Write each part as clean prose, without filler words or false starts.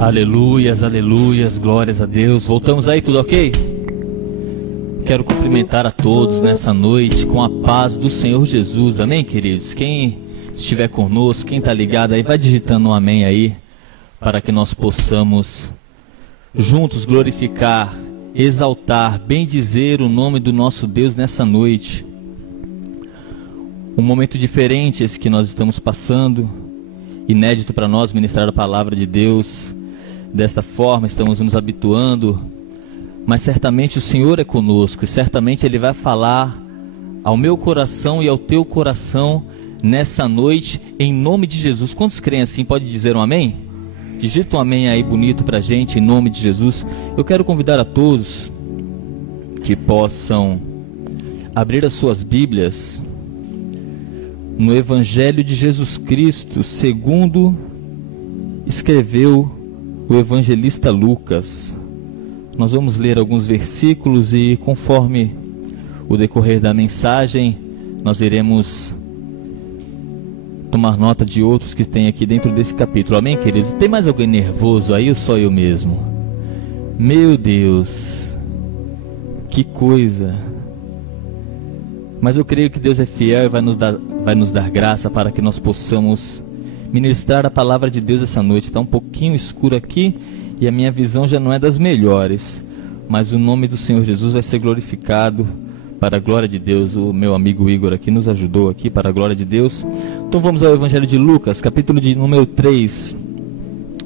Aleluias, aleluias, glórias a Deus. Voltamos aí, tudo ok? Quero cumprimentar a todos nessa noite com a paz do Senhor Jesus, amém, queridos? Quem estiver conosco, quem está ligado aí, vai digitando um amém aí, para que nós possamos juntos glorificar, exaltar, bendizer o nome do nosso Deus nessa noite. Um momento diferente esse que nós estamos passando, inédito para nós ministrar a palavra de Deus. Desta forma estamos nos habituando, mas certamente o Senhor é conosco e certamente Ele vai falar ao meu coração e ao teu coração nessa noite, em nome de Jesus. Quantos creem assim? Pode dizer um amém? Digita um amém aí bonito pra gente, em nome de Jesus. Eu quero convidar a todos que possam abrir as suas Bíblias no Evangelho de Jesus Cristo, segundo escreveu o evangelista Lucas. Nós vamos ler alguns versículos e conforme o decorrer da mensagem, nós iremos tomar nota de outros que tem aqui dentro desse capítulo. Amém, queridos? Tem mais alguém nervoso aí ou só eu mesmo? Meu Deus, que coisa! Mas eu creio que Deus é fiel e vai nos dar graça para que nós possamos ministrar a palavra de Deus essa noite. Está um pouquinho escuro aqui e a minha visão já não é das melhores, mas o nome do Senhor Jesus vai ser glorificado para a glória de Deus. O meu amigo Igor aqui nos ajudou aqui para a glória de Deus. Então vamos ao Evangelho de Lucas, capítulo de número 3,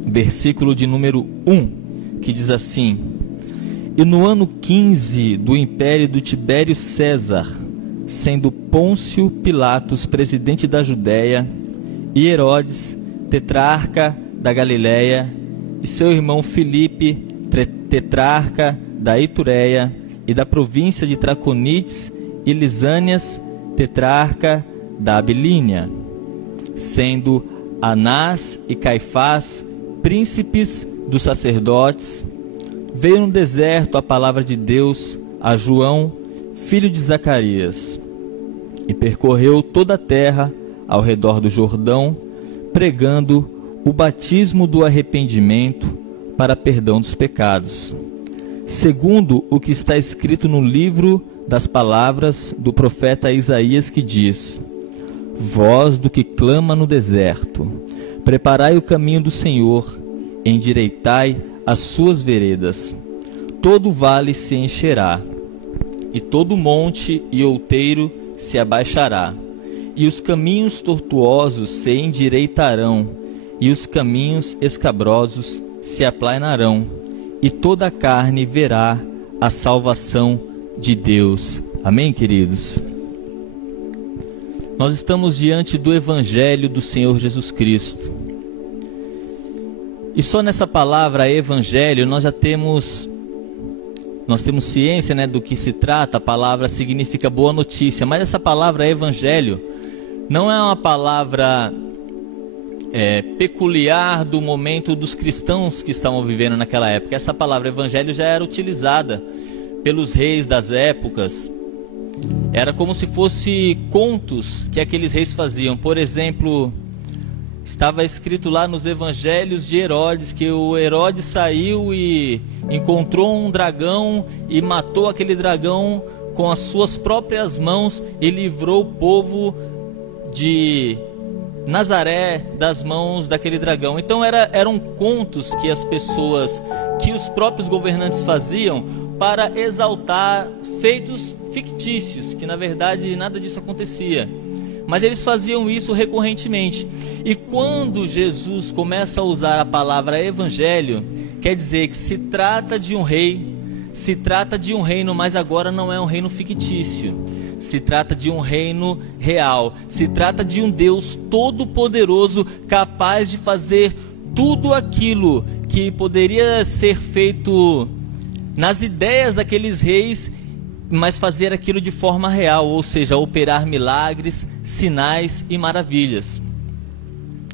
versículo de número 1, que diz assim: E no ano 15 do império do Tibério César, sendo Pôncio Pilatos presidente da Judéia, e Herodes, tetrarca da Galiléia, e seu irmão Filipe, tetrarca da Itureia e da província de Traconites, e Lisânias, tetrarca da Abilinia, sendo Anás e Caifás, príncipes dos sacerdotes, veio no deserto a palavra de Deus a João, filho de Zacarias, e percorreu toda a terra ao redor do Jordão, pregando o batismo do arrependimento para perdão dos pecados, segundo o que está escrito no livro das palavras do profeta Isaías, que diz: Voz do que clama no deserto, preparai o caminho do Senhor, endireitai as suas veredas. Todo vale se encherá, e todo monte e outeiro se abaixará, e os caminhos tortuosos se endireitarão, e os caminhos escabrosos se aplanarão, e toda a carne verá a salvação de Deus. Amém, queridos? Nós estamos diante do Evangelho do Senhor Jesus Cristo. E só nessa palavra Evangelho nós temos ciência, né, do que se trata. A palavra significa boa notícia, mas essa palavra Evangelho não é uma palavra peculiar do momento dos cristãos que estavam vivendo naquela época. Essa palavra Evangelho já era utilizada pelos reis das épocas. Era como se fosse contos que aqueles reis faziam. Por exemplo, estava escrito lá nos evangelhos de Herodes que o Herodes saiu e encontrou um dragão e matou aquele dragão com as suas próprias mãos e livrou o povo de Nazaré das mãos daquele dragão. Então eram contos que as pessoas, que os próprios governantes faziam para exaltar feitos fictícios, que na verdade nada disso acontecia. Mas eles faziam isso recorrentemente. E quando Jesus começa a usar a palavra evangelho, quer dizer que se trata de um rei, se trata de um reino, mas agora não é um reino fictício. Se trata de um reino real. Se trata de um Deus todo-poderoso, capaz de fazer tudo aquilo que poderia ser feito nas ideias daqueles reis, mas fazer aquilo de forma real, ou seja, operar milagres, sinais e maravilhas.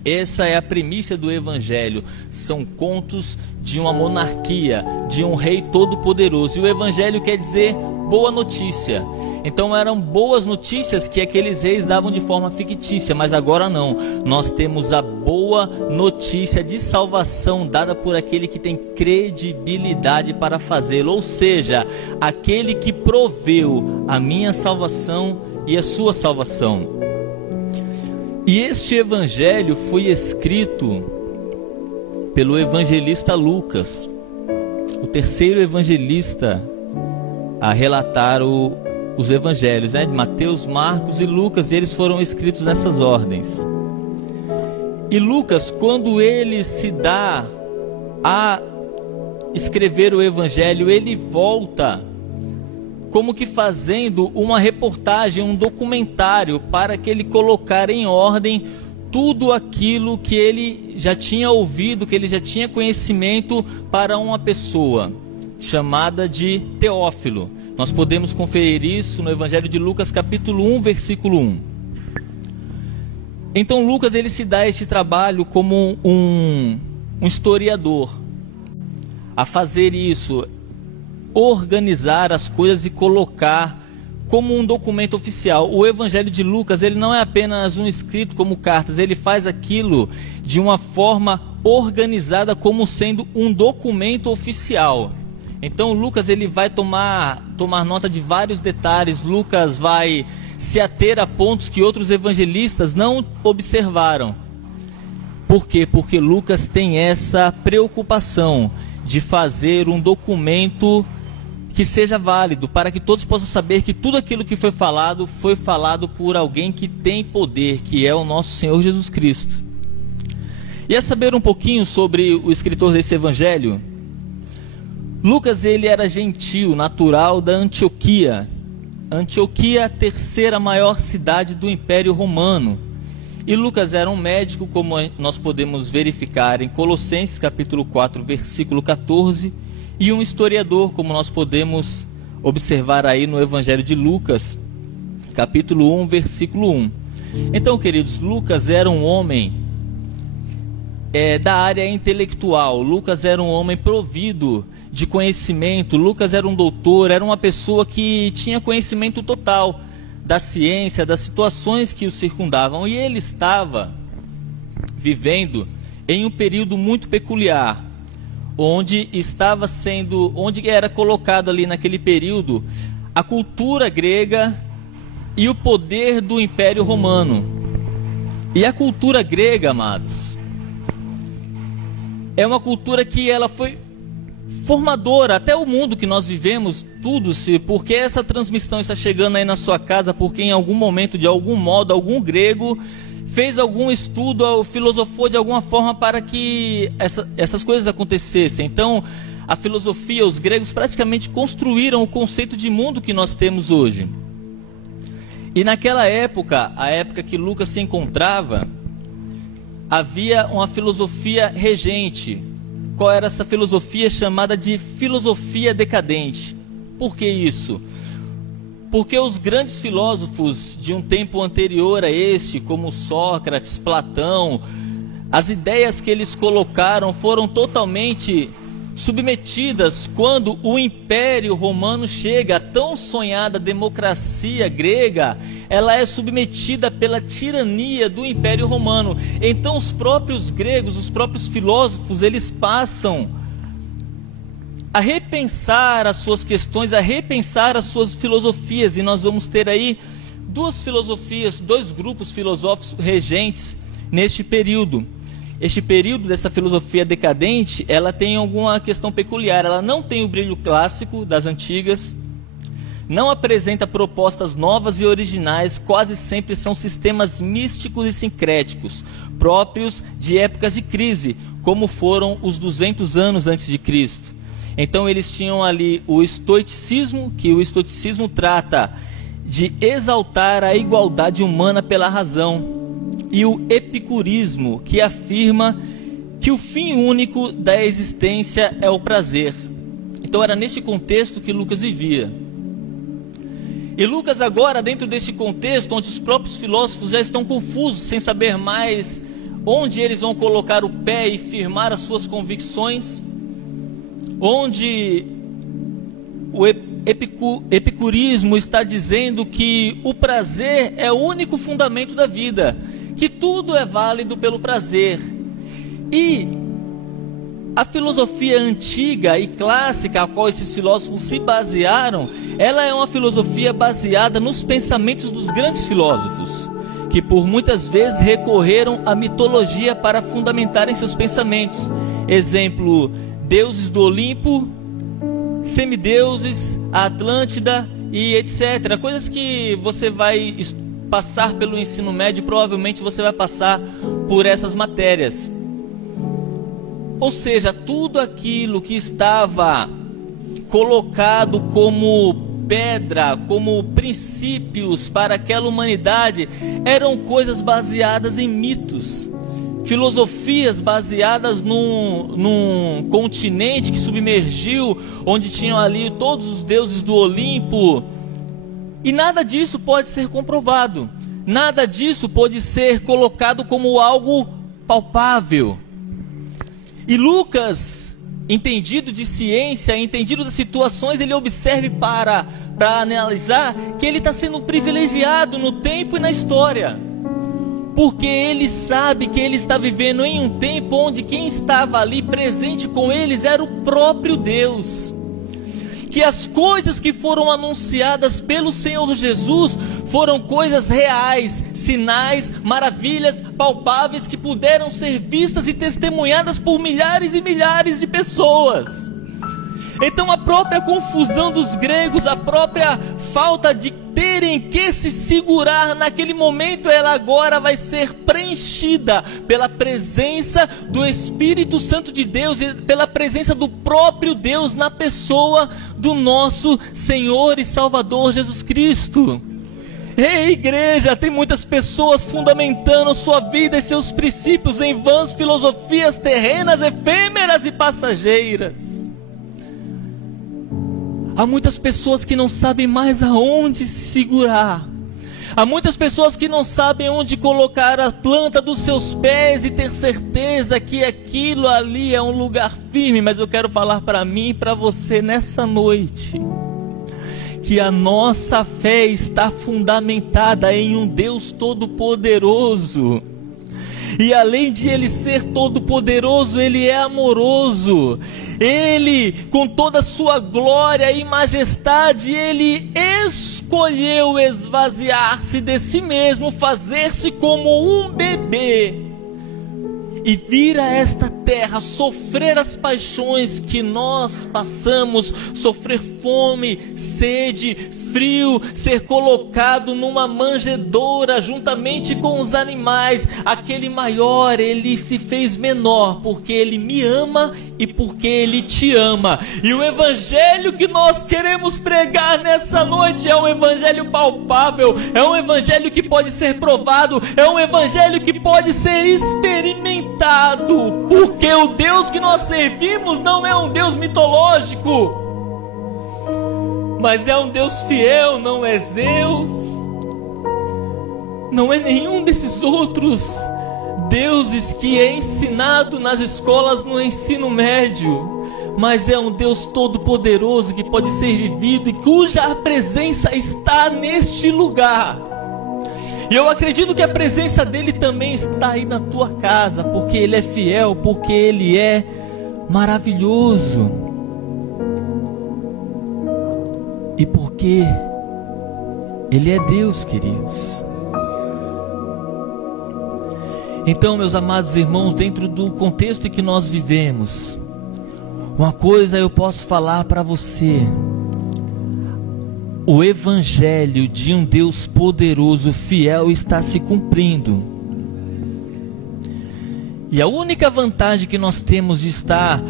Essa é a primícia do Evangelho. São contos de uma monarquia, de um rei todo-poderoso. E o Evangelho quer dizer boa notícia. Então eram boas notícias que aqueles reis davam de forma fictícia, mas agora não. Nós temos a boa notícia de salvação dada por aquele que tem credibilidade para fazê-lo, ou seja, aquele que proveu a minha salvação e a sua salvação. E este evangelho foi escrito pelo evangelista Lucas, o terceiro evangelista a relatar os evangelhos, né? Mateus, Marcos e Lucas, eles foram escritos nessas ordens. E Lucas, quando ele se dá a escrever o evangelho, ele volta como que fazendo uma reportagem, um documentário, para que ele colocar em ordem tudo aquilo que ele já tinha ouvido, que ele já tinha conhecimento, para uma pessoa chamada de Teófilo. Nós podemos conferir isso no Evangelho de Lucas, capítulo 1, versículo 1. Então Lucas, ele se dá este trabalho como um historiador, a fazer isso, organizar as coisas e colocar como um documento oficial. O Evangelho de Lucas, ele não é apenas um escrito como cartas, ele faz aquilo de uma forma organizada como sendo um documento oficial. Então Lucas, ele vai tomar nota de vários detalhes. Lucas vai se ater a pontos que outros evangelistas não observaram. Por quê? Porque Lucas tem essa preocupação de fazer um documento que seja válido, para que todos possam saber que tudo aquilo que foi falado por alguém que tem poder, que é o nosso Senhor Jesus Cristo. E a saber um pouquinho sobre o escritor desse evangelho, Lucas, ele era gentil, natural da Antioquia. Antioquia, a terceira maior cidade do Império Romano. E Lucas era um médico, como nós podemos verificar em Colossenses capítulo 4, versículo 14, e um historiador, como nós podemos observar aí no Evangelho de Lucas, capítulo 1, versículo 1. Então, queridos, Lucas era um homem da área intelectual. Lucas era um homem provido de conhecimento. Lucas era um doutor, era uma pessoa que tinha conhecimento total da ciência, das situações que o circundavam, e ele estava vivendo em um período muito peculiar, onde era colocado ali naquele período a cultura grega e o poder do Império Romano. E a cultura grega, amados, é uma cultura que ela foi formadora, até o mundo que nós vivemos, porque essa transmissão está chegando aí na sua casa, porque em algum momento, de algum modo, algum grego fez algum estudo ou filosofou de alguma forma para que essas coisas acontecessem. Então, a filosofia, os gregos praticamente construíram o conceito de mundo que nós temos hoje. E naquela época, a época que Lucas se encontrava, havia uma filosofia regente. Qual era essa filosofia? Chamada de filosofia decadente. Por que isso? Porque os grandes filósofos de um tempo anterior a este, como Sócrates, Platão, as ideias que eles colocaram foram totalmente submetidas quando o Império Romano chega. A tão sonhada democracia grega, ela é submetida pela tirania do Império Romano. Então os próprios gregos, os próprios filósofos, eles passam a repensar as suas questões, a repensar as suas filosofias, e nós vamos ter aí duas filosofias, dois grupos filosóficos regentes neste período. Este período dessa filosofia decadente, ela tem alguma questão peculiar. Ela não tem o brilho clássico das antigas, não apresenta propostas novas e originais, quase sempre são sistemas místicos e sincréticos, próprios de épocas de crise, como foram os 200 anos antes de Cristo. Então eles tinham ali o estoicismo, que o estoicismo trata de exaltar a igualdade humana pela razão, e o epicurismo, que afirma que o fim único da existência é o prazer. Então era neste contexto que Lucas vivia. E Lucas agora, dentro deste contexto, onde os próprios filósofos já estão confusos, sem saber mais onde eles vão colocar o pé e firmar as suas convicções, onde epicurismo está dizendo que o prazer é o único fundamento da vida, que tudo é válido pelo prazer. E a filosofia antiga e clássica a qual esses filósofos se basearam, ela é uma filosofia baseada nos pensamentos dos grandes filósofos, que por muitas vezes recorreram à mitologia para fundamentarem seus pensamentos. Exemplo, deuses do Olimpo, semideuses, a Atlântida e etc. Coisas que você vai passar pelo ensino médio, provavelmente você vai passar por essas matérias. Ou seja, tudo aquilo que estava colocado como pedra, como princípios para aquela humanidade, eram coisas baseadas em mitos, filosofias baseadas num continente que submergiu, onde tinham ali todos os deuses do Olimpo, e nada disso pode ser comprovado, nada disso pode ser colocado como algo palpável. E Lucas, entendido de ciência, entendido das situações, ele observa para analisar que ele está sendo privilegiado no tempo e na história, porque ele sabe que ele está vivendo em um tempo onde quem estava ali presente com eles era o próprio Deus, que as coisas que foram anunciadas pelo Senhor Jesus foram coisas reais, sinais, maravilhas, palpáveis, que puderam ser vistas e testemunhadas por milhares e milhares de pessoas. Então a própria confusão dos gregos, a própria falta de terem que se segurar naquele momento, ela agora vai ser preenchida pela presença do Espírito Santo de Deus e pela presença do próprio Deus na pessoa do nosso Senhor e Salvador Jesus Cristo. Ei, igreja, tem muitas pessoas fundamentando sua vida e seus princípios em vãs filosofias terrenas, efêmeras e passageiras. Há muitas pessoas que não sabem mais aonde se segurar. Há muitas pessoas que não sabem onde colocar a planta dos seus pés e ter certeza que aquilo ali é um lugar firme. Mas eu quero falar para mim e para você nessa noite, que a nossa fé está fundamentada em um Deus Todo-Poderoso. E além de Ele ser todo-poderoso, Ele é amoroso. Ele, com toda a sua glória e majestade, Ele escolheu esvaziar-se de si mesmo, fazer-se como um bebê e vir a esta terra, sofrer as paixões que nós passamos, sofrer fome, sede, frio, ser colocado numa manjedoura juntamente com os animais. Aquele maior, ele se fez menor, porque ele me ama e porque ele te ama. E o evangelho que nós queremos pregar nessa noite é um evangelho palpável, é um evangelho que pode ser provado, é um evangelho que pode ser experimentado, porque o Deus que nós servimos não é um Deus mitológico, mas é um Deus fiel. Não é Zeus, não é nenhum desses outros deuses que é ensinado nas escolas no ensino médio, mas é um Deus todo-poderoso que pode ser vivido e cuja presença está neste lugar. E eu acredito que a presença dele também está aí na tua casa, porque ele é fiel, porque ele é maravilhoso. E porque Ele é Deus, queridos. Então, meus amados irmãos, dentro do contexto em que nós vivemos, uma coisa eu posso falar para você: o evangelho de um Deus poderoso, fiel, está se cumprindo. E a única vantagem que nós temos de estar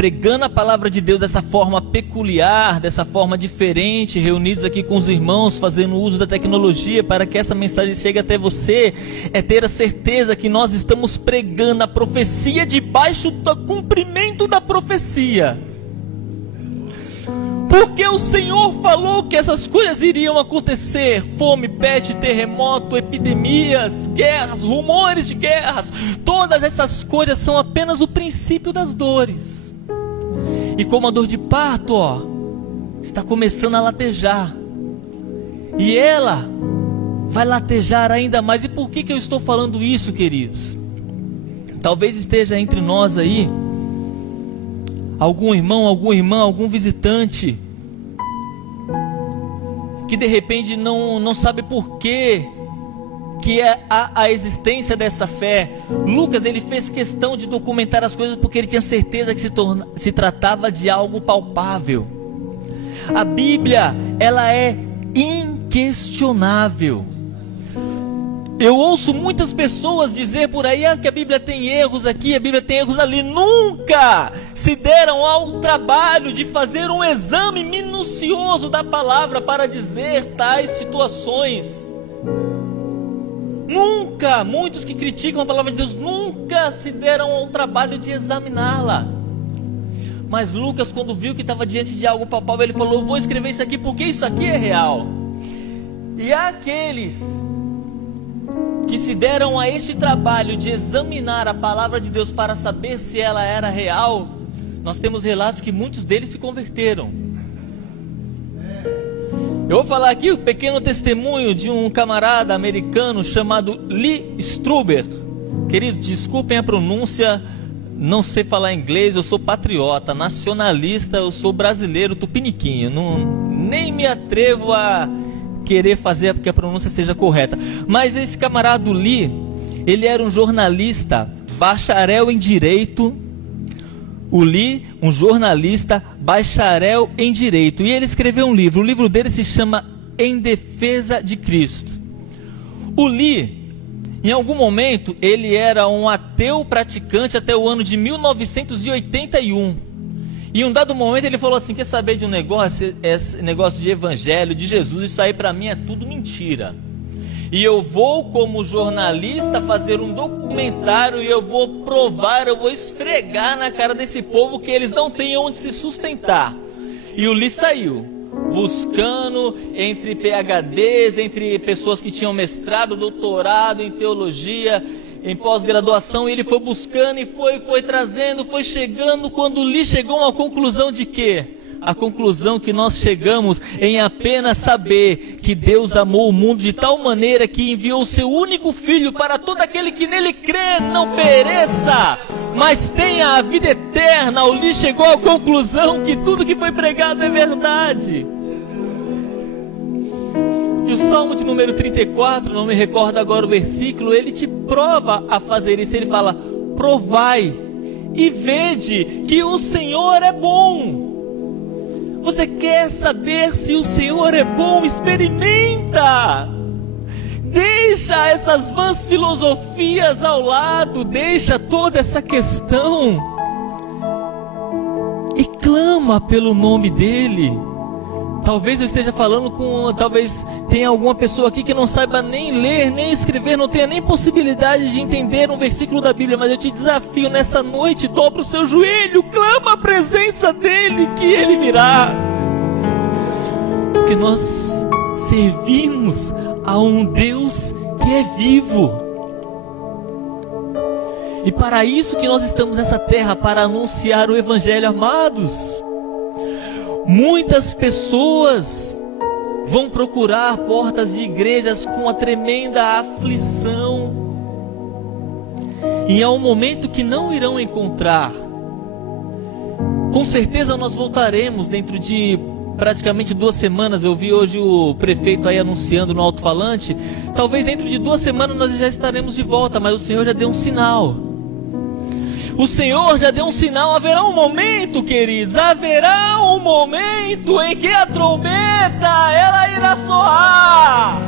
pregando a palavra de Deus dessa forma peculiar, dessa forma diferente, reunidos aqui com os irmãos, fazendo uso da tecnologia para que essa mensagem chegue até você, é ter a certeza que nós estamos pregando a profecia debaixo do cumprimento da profecia. Porque o Senhor falou que essas coisas iriam acontecer: fome, peste, terremoto, epidemias, guerras, rumores de guerras. Todas essas coisas são apenas o princípio das dores. E como a dor de parto, está começando a latejar. E ela vai latejar ainda mais. E por que eu estou falando isso, queridos? Talvez esteja entre nós aí algum irmão, alguma irmã, algum visitante que de repente não sabe por quê que é a existência dessa fé. Lucas, ele fez questão de documentar as coisas porque ele tinha certeza que se tratava de algo palpável. A Bíblia, ela é inquestionável. Eu ouço muitas pessoas dizer por aí que a Bíblia tem erros aqui, a Bíblia tem erros ali. Nunca se deram ao trabalho de fazer um exame minucioso da palavra para dizer tais situações. Nunca, muitos que criticam a palavra de Deus, nunca se deram ao trabalho de examiná-la. Mas Lucas, quando viu que estava diante de algo palpável, ele falou: eu vou escrever isso aqui porque isso aqui é real. E aqueles que se deram a este trabalho de examinar a palavra de Deus para saber se ela era real, nós temos relatos que muitos deles se converteram. Eu vou falar aqui o pequeno testemunho de um camarada americano chamado Lee Strobel. Queridos, desculpem a pronúncia, não sei falar inglês, eu sou patriota, nacionalista, eu sou brasileiro tupiniquinho, nem me atrevo a querer fazer que a pronúncia seja correta. Mas esse camarada Lee, ele era um jornalista, bacharel em Direito. O Lee, um jornalista, bacharel em Direito. E ele escreveu um livro. O livro dele se chama Em Defesa de Cristo. O Lee, em algum momento, ele era um ateu praticante até o ano de 1981. E em um dado momento ele falou assim: quer saber de um negócio? Esse negócio de evangelho, de Jesus, isso aí para mim é tudo mentira. E eu vou, como jornalista, fazer um documentário e eu vou provar, eu vou esfregar na cara desse povo que eles não têm onde se sustentar. E o Lee saiu, buscando entre PhDs, entre pessoas que tinham mestrado, doutorado em teologia, em pós-graduação, e ele foi buscando e foi trazendo, foi chegando, quando o Lee chegou a uma conclusão de quê? A conclusão que nós chegamos em apenas saber que Deus amou o mundo de tal maneira que enviou o seu único filho para todo aquele que nele crê não pereça, mas tenha a vida eterna. O Lee chegou à conclusão que tudo que foi pregado é verdade. E o Salmo de número 34, não me recordo agora o versículo, ele te prova a fazer isso. Ele fala: provai e vede que o Senhor é bom. Você quer saber se o Senhor é bom? Experimenta! Deixa essas vãs filosofias ao lado, deixa toda essa questão e clama pelo nome dEle. Talvez eu esteja falando talvez tenha alguma pessoa aqui que não saiba nem ler, nem escrever, não tenha nem possibilidade de entender um versículo da Bíblia, mas eu te desafio nessa noite: dobra o seu joelho, clama a presença dEle, que Ele virá. Porque nós servimos a um Deus que é vivo. E para isso que nós estamos nessa terra, para anunciar o Evangelho, amados. Muitas pessoas vão procurar portas de igrejas com a tremenda aflição, e é um momento que não irão encontrar. Com certeza nós voltaremos dentro de praticamente 2 semanas. Eu vi hoje o prefeito aí anunciando no alto-falante. Talvez dentro de 2 semanas nós já estaremos de volta, mas o Senhor já deu um sinal. O Senhor já deu um sinal. Haverá um momento, queridos, haverá um momento em que a trombeta, ela irá soar.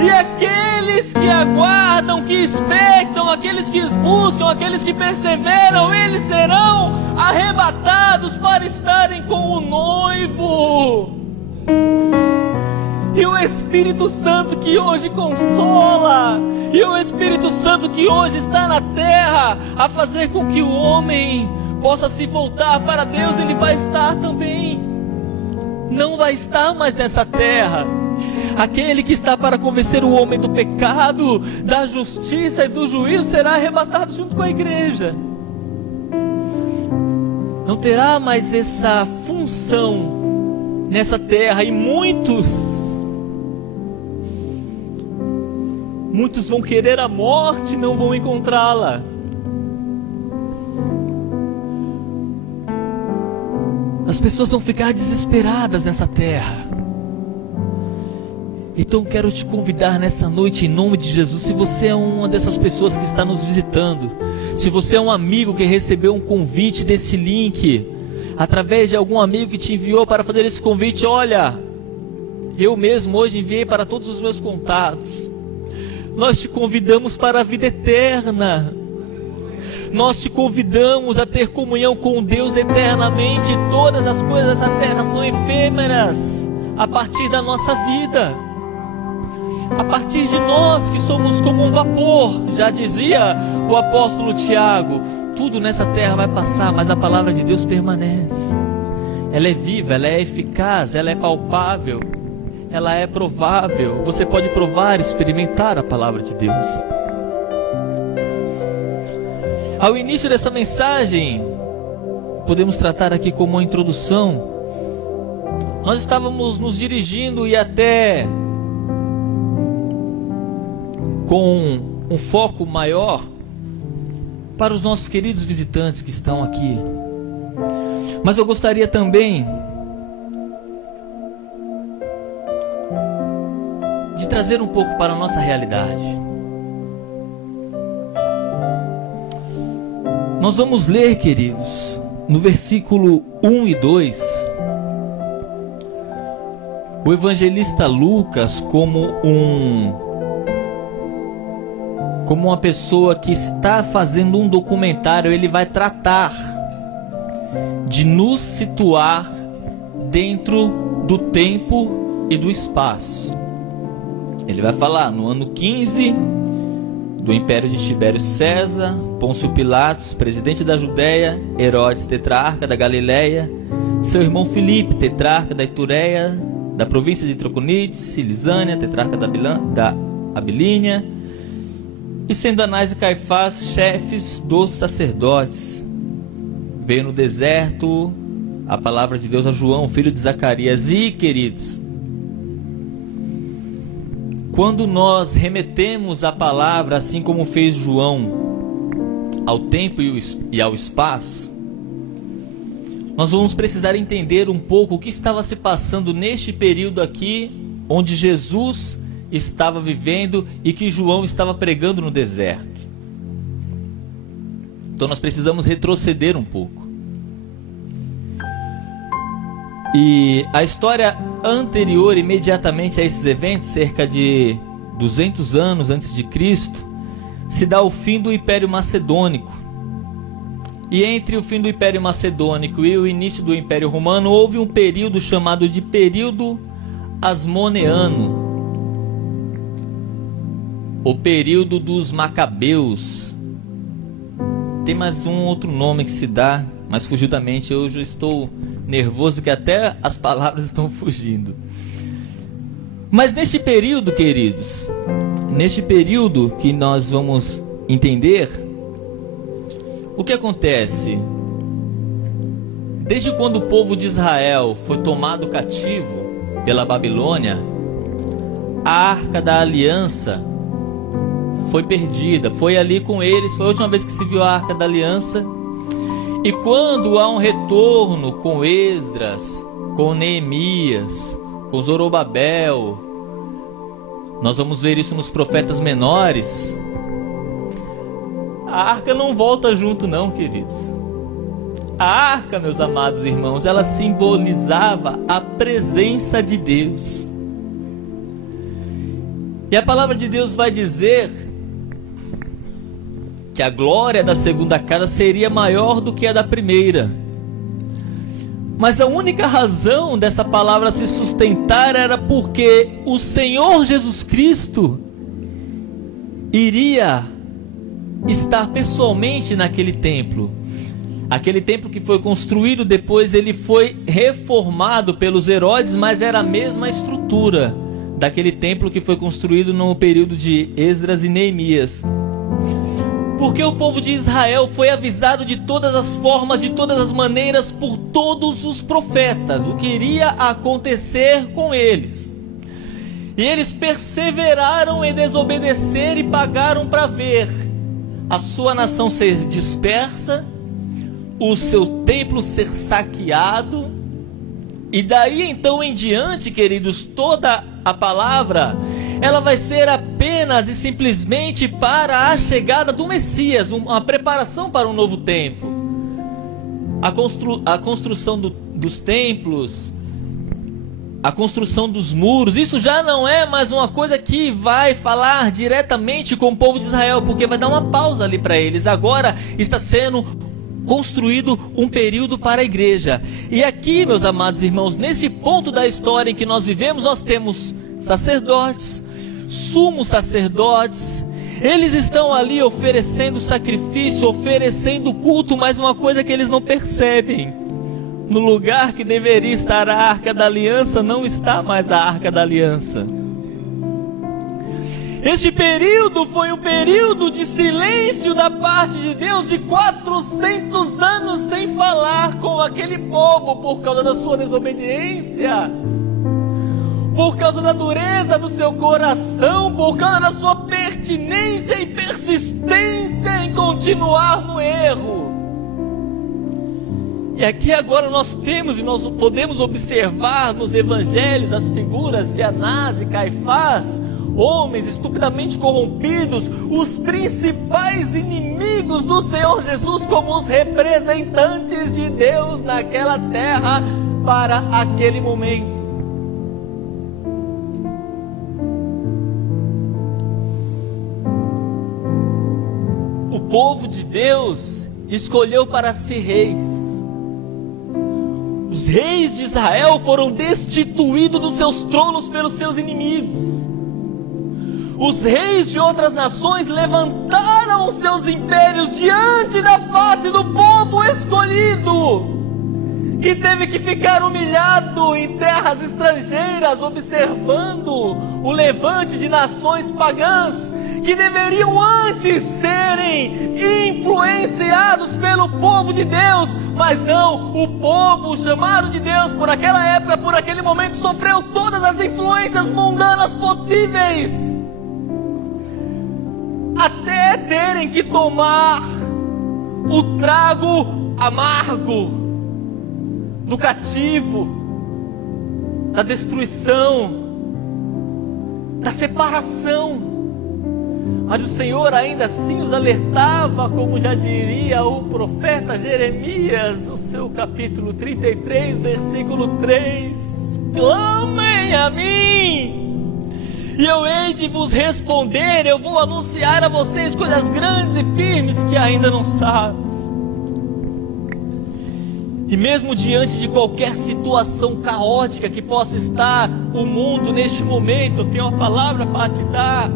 E aqueles que aguardam, que expectam, aqueles que buscam, aqueles que perseveram, eles serão arrebatados para estarem com o noivo. E o Espírito Santo que hoje consola, e o Espírito Santo que hoje está na terra a fazer com que o homem possa se voltar para Deus, ele vai estar também. Não vai estar mais nessa terra. Aquele que está para convencer o homem do pecado, da justiça e do juízo, será arrebatado junto com a igreja. Não terá mais essa função nessa terra, e muitos vão querer a morte e não vão encontrá-la. As pessoas vão ficar desesperadas nessa terra. Então quero te convidar nessa noite, em nome de Jesus. Se você é uma dessas pessoas que está nos visitando, se você é um amigo que recebeu um convite desse link, através de algum amigo que te enviou para fazer esse convite, olha, eu mesmo hoje enviei para todos os meus contatos. Nós te convidamos para a vida eterna. Nós te convidamos a ter comunhão com Deus eternamente. Todas as coisas da terra são efêmeras a partir da nossa vida, a partir de nós que somos como um vapor. Já dizia o apóstolo Tiago, tudo nessa terra vai passar, mas a palavra de Deus permanece. Ela é viva, ela é eficaz, ela é palpável, ela é provável. Você pode provar, experimentar a palavra de Deus. Ao início dessa mensagem, podemos tratar aqui como uma introdução. Nós estávamos nos dirigindo e até com um foco maior para os nossos queridos visitantes que estão aqui. Mas eu gostaria também de trazer um pouco para a nossa realidade. Nós vamos ler, queridos, no versículo 1 e 2, o evangelista Lucas, como uma pessoa que está fazendo um documentário, ele vai tratar de nos situar dentro do tempo e do espaço. Ele vai falar no ano 15 do Império de Tibério César, Pôncio Pilatos, presidente da Judéia, Herodes, tetrarca da Galileia, seu irmão Filipe, tetrarca da Itureia, da província de Troconites, Lisânia, tetrarca da Abilinia, e sendo Anás e Caifás chefes dos sacerdotes. Veio no deserto a palavra de Deus a João, filho de Zacarias. E, queridos, quando nós remetemos a palavra, assim como fez João, ao tempo e ao espaço, nós vamos precisar entender um pouco o que estava se passando neste período aqui, onde Jesus estava vivendo e que João estava pregando no deserto. Então nós precisamos retroceder um pouco. E a história anterior, imediatamente a esses eventos, cerca de 200 anos antes de Cristo, se dá o fim do Império Macedônico. E entre o fim do Império Macedônico e o início do Império Romano, houve um período chamado de período Asmoneano, o período dos Macabeus. Tem mais um outro nome que se dá, mas fugiu da mente. Hoje eu estou nervoso que até as palavras estão fugindo. Mas neste período, queridos, neste período que nós vamos entender, o que acontece? Desde quando o povo de Israel foi tomado cativo pela Babilônia, a Arca da Aliança foi perdida. Foi ali com eles, foi a última vez que se viu a Arca da Aliança. E quando há um retorno com Esdras, com Neemias, com Zorobabel, nós vamos ver isso nos profetas menores, a arca não volta junto não, queridos. A arca, meus amados irmãos, ela simbolizava a presença de Deus. E a palavra de Deus vai dizer que a glória da segunda casa seria maior do que a da primeira. Mas a única razão dessa palavra se sustentar era porque o Senhor Jesus Cristo iria estar pessoalmente naquele templo. Aquele templo que foi construído, depois ele foi reformado pelos Herodes, mas era a mesma estrutura daquele templo que foi construído no período de Esdras e Neemias. Porque o povo de Israel foi avisado de todas as formas, de todas as maneiras, por todos os profetas, o que iria acontecer com eles. E eles perseveraram em desobedecer e pagaram para ver a sua nação ser dispersa, o seu templo ser saqueado. E daí então em diante, queridos, toda a palavra, ela vai ser apenas e simplesmente para a chegada do Messias, uma preparação para um novo templo. A construção dos templos, a construção dos muros, isso já não é mais uma coisa que vai falar diretamente com o povo de Israel, porque vai dar uma pausa ali para eles. Agora está sendo construído um período para a igreja. E aqui, meus amados irmãos, nesse ponto da história em que nós vivemos, nós temos sacerdotes, sumos sacerdotes. Eles estão ali oferecendo sacrifício, oferecendo culto, mas uma coisa que eles não percebem: no lugar que deveria estar a Arca da Aliança, não está mais a Arca da Aliança. Este período foi um período de silêncio da parte de Deus, de 400 anos sem falar com aquele povo, por causa da sua desobediência, por causa da dureza do seu coração, por causa da sua pertinência e persistência em continuar no erro. E aqui agora nós temos e nós podemos observar nos evangelhos as figuras de Anás e Caifás, homens estupidamente corrompidos, os principais inimigos do Senhor Jesus, como os representantes de Deus naquela terra para aquele momento. O povo de Deus escolheu para si reis. Os reis de Israel foram destituídos dos seus tronos pelos seus inimigos. Os reis de outras nações levantaram seus impérios diante da face do povo escolhido, que teve que ficar humilhado em terras estrangeiras, observando o levante de nações pagãs, que deveriam antes serem influenciados pelo povo de Deus, mas não, o povo chamado de Deus por aquela época, por aquele momento, sofreu todas as influências mundanas possíveis, até terem que tomar o trago amargo do cativo, da destruição, da separação. Mas o Senhor ainda assim os alertava, como já diria o profeta Jeremias, o seu capítulo 33, versículo 3: clamem a mim, e eu hei de vos responder, eu vou anunciar a vocês coisas grandes e firmes que ainda não sabes. E mesmo diante de qualquer situação caótica que possa estar o mundo neste momento, eu tenho uma palavra para te dar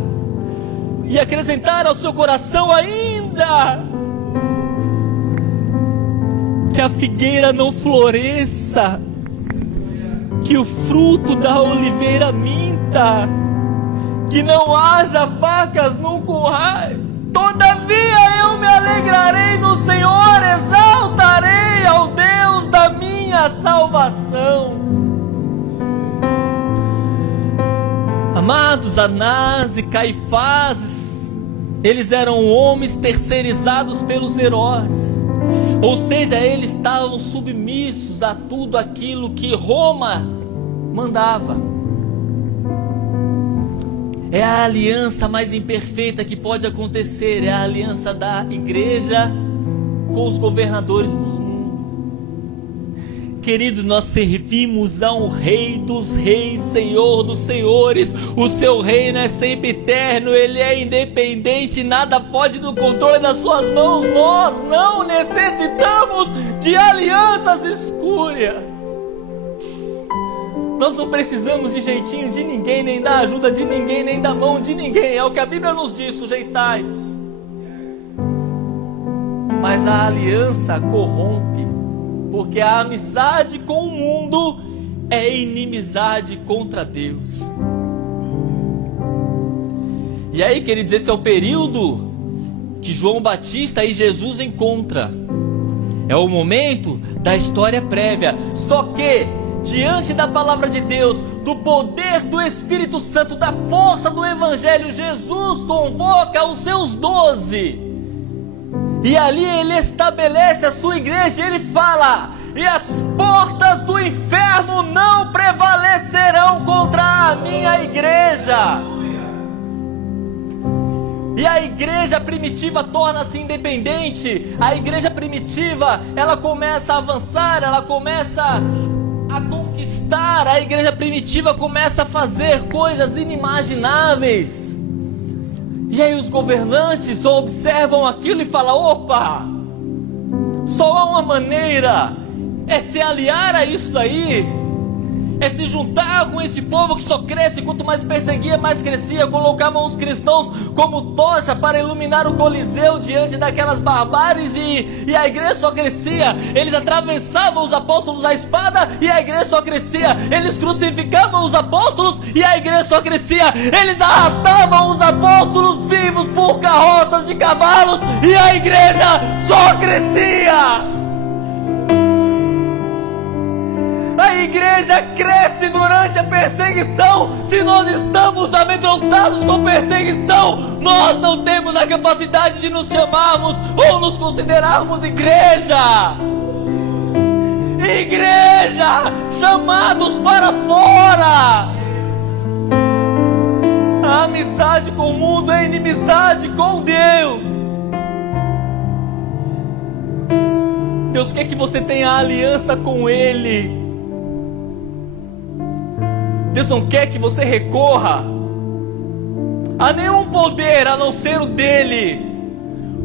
e acrescentar ao seu coração ainda: que a figueira não floresça, que o fruto da oliveira minta, que não haja vacas no currais. Todavia eu me alegrarei no Senhor, exaltarei ao Deus da minha salvação. Amados, Anás e Caifás, eles eram homens terceirizados pelos heróis, ou seja, eles estavam submissos a tudo aquilo que Roma mandava. É a aliança mais imperfeita que pode acontecer, é a aliança da igreja com os governadores do mundo. Queridos, nós servimos a um Rei dos reis, Senhor dos senhores. O seu reino é sempre eterno, ele é independente, nada foge do controle das suas mãos. Nós não necessitamos de alianças espúrias. Nós não precisamos de jeitinho de ninguém, nem da ajuda de ninguém, nem da mão de ninguém. É o que a Bíblia nos diz: sujeitai-vos. Mas a aliança corrompe, porque a amizade com o mundo é inimizade contra Deus. E aí, queridos, esse é o período que João Batista e Jesus encontram. É o momento da história prévia. Só que, diante da palavra de Deus, do poder do Espírito Santo, da força do Evangelho, Jesus convoca os seus 12. E ali ele estabelece a sua igreja. Ele fala: e as portas do inferno não prevalecerão contra a minha igreja. E a igreja primitiva torna-se independente. A igreja primitiva, ela começa a avançar, ela começa a conquistar. A igreja primitiva começa a fazer coisas inimagináveis. E aí os governantes observam aquilo e falam: opa, só há uma maneira, é se aliar a isso daí, é se juntar com esse povo que só cresce. Quanto mais perseguia, mais crescia. Colocavam os cristãos como tocha para iluminar o Coliseu diante daquelas barbáries, e a igreja só crescia. Eles atravessavam os apóstolos à espada e a igreja só crescia. Eles crucificavam os apóstolos e a igreja só crescia. Eles arrastavam os apóstolos vivos por carroças de cavalos e a igreja só crescia. A igreja cresce durante a perseguição. Se nós estamos amedrontados com perseguição, nós não temos a capacidade de nos chamarmos ou nos considerarmos igreja. Igreja, chamados para fora. A amizade com o mundo é inimizade com Deus. Deus quer que você tenha aliança com Ele. Deus não quer que você recorra a nenhum poder a não ser o dele.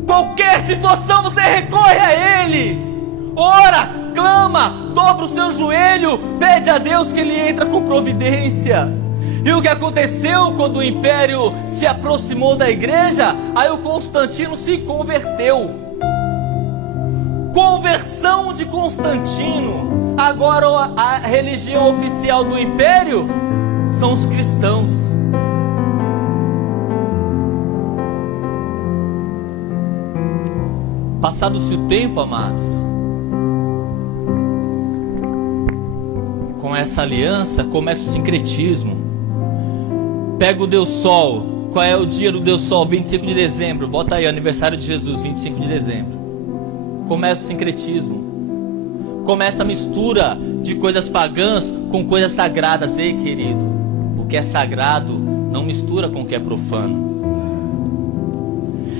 Qualquer situação você recorre a Ele. Ora, clama, dobra o seu joelho, pede a Deus que Ele entra com providência. E o que aconteceu quando o império se aproximou da igreja? Aí o Constantino se converteu. Conversão de Constantino. Agora a religião oficial do império são os cristãos. Passado-se o tempo, amados, com essa aliança começa o sincretismo. Pega o Deus Sol. Qual é o dia do Deus Sol? 25 de dezembro. Bota aí, aniversário de Jesus, 25 de dezembro. Começa o sincretismo. Começa a mistura de coisas pagãs com coisas sagradas. Ei, querido, o que é sagrado não mistura com o que é profano.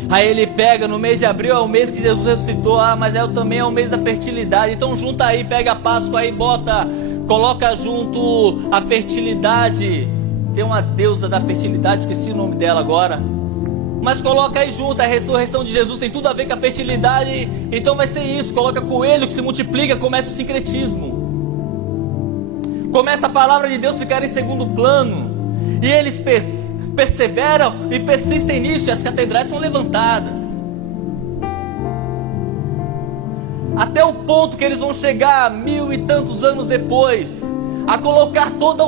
Aí ele pega, no mês de abril é o mês que Jesus ressuscitou. Mas também é o mês da fertilidade. Então junta aí, pega a Páscoa aí, coloca junto a fertilidade. Tem uma deusa da fertilidade, esqueci o nome dela agora. Mas coloca aí junto, a ressurreição de Jesus tem tudo a ver com a fertilidade. Então vai ser isso, coloca coelho que se multiplica, começa o sincretismo. Começa a palavra de Deus ficar em segundo plano. E eles perseveram e persistem nisso, e as catedrais são levantadas. Até o ponto que eles vão chegar 1000 e tantos anos depois, a colocar toda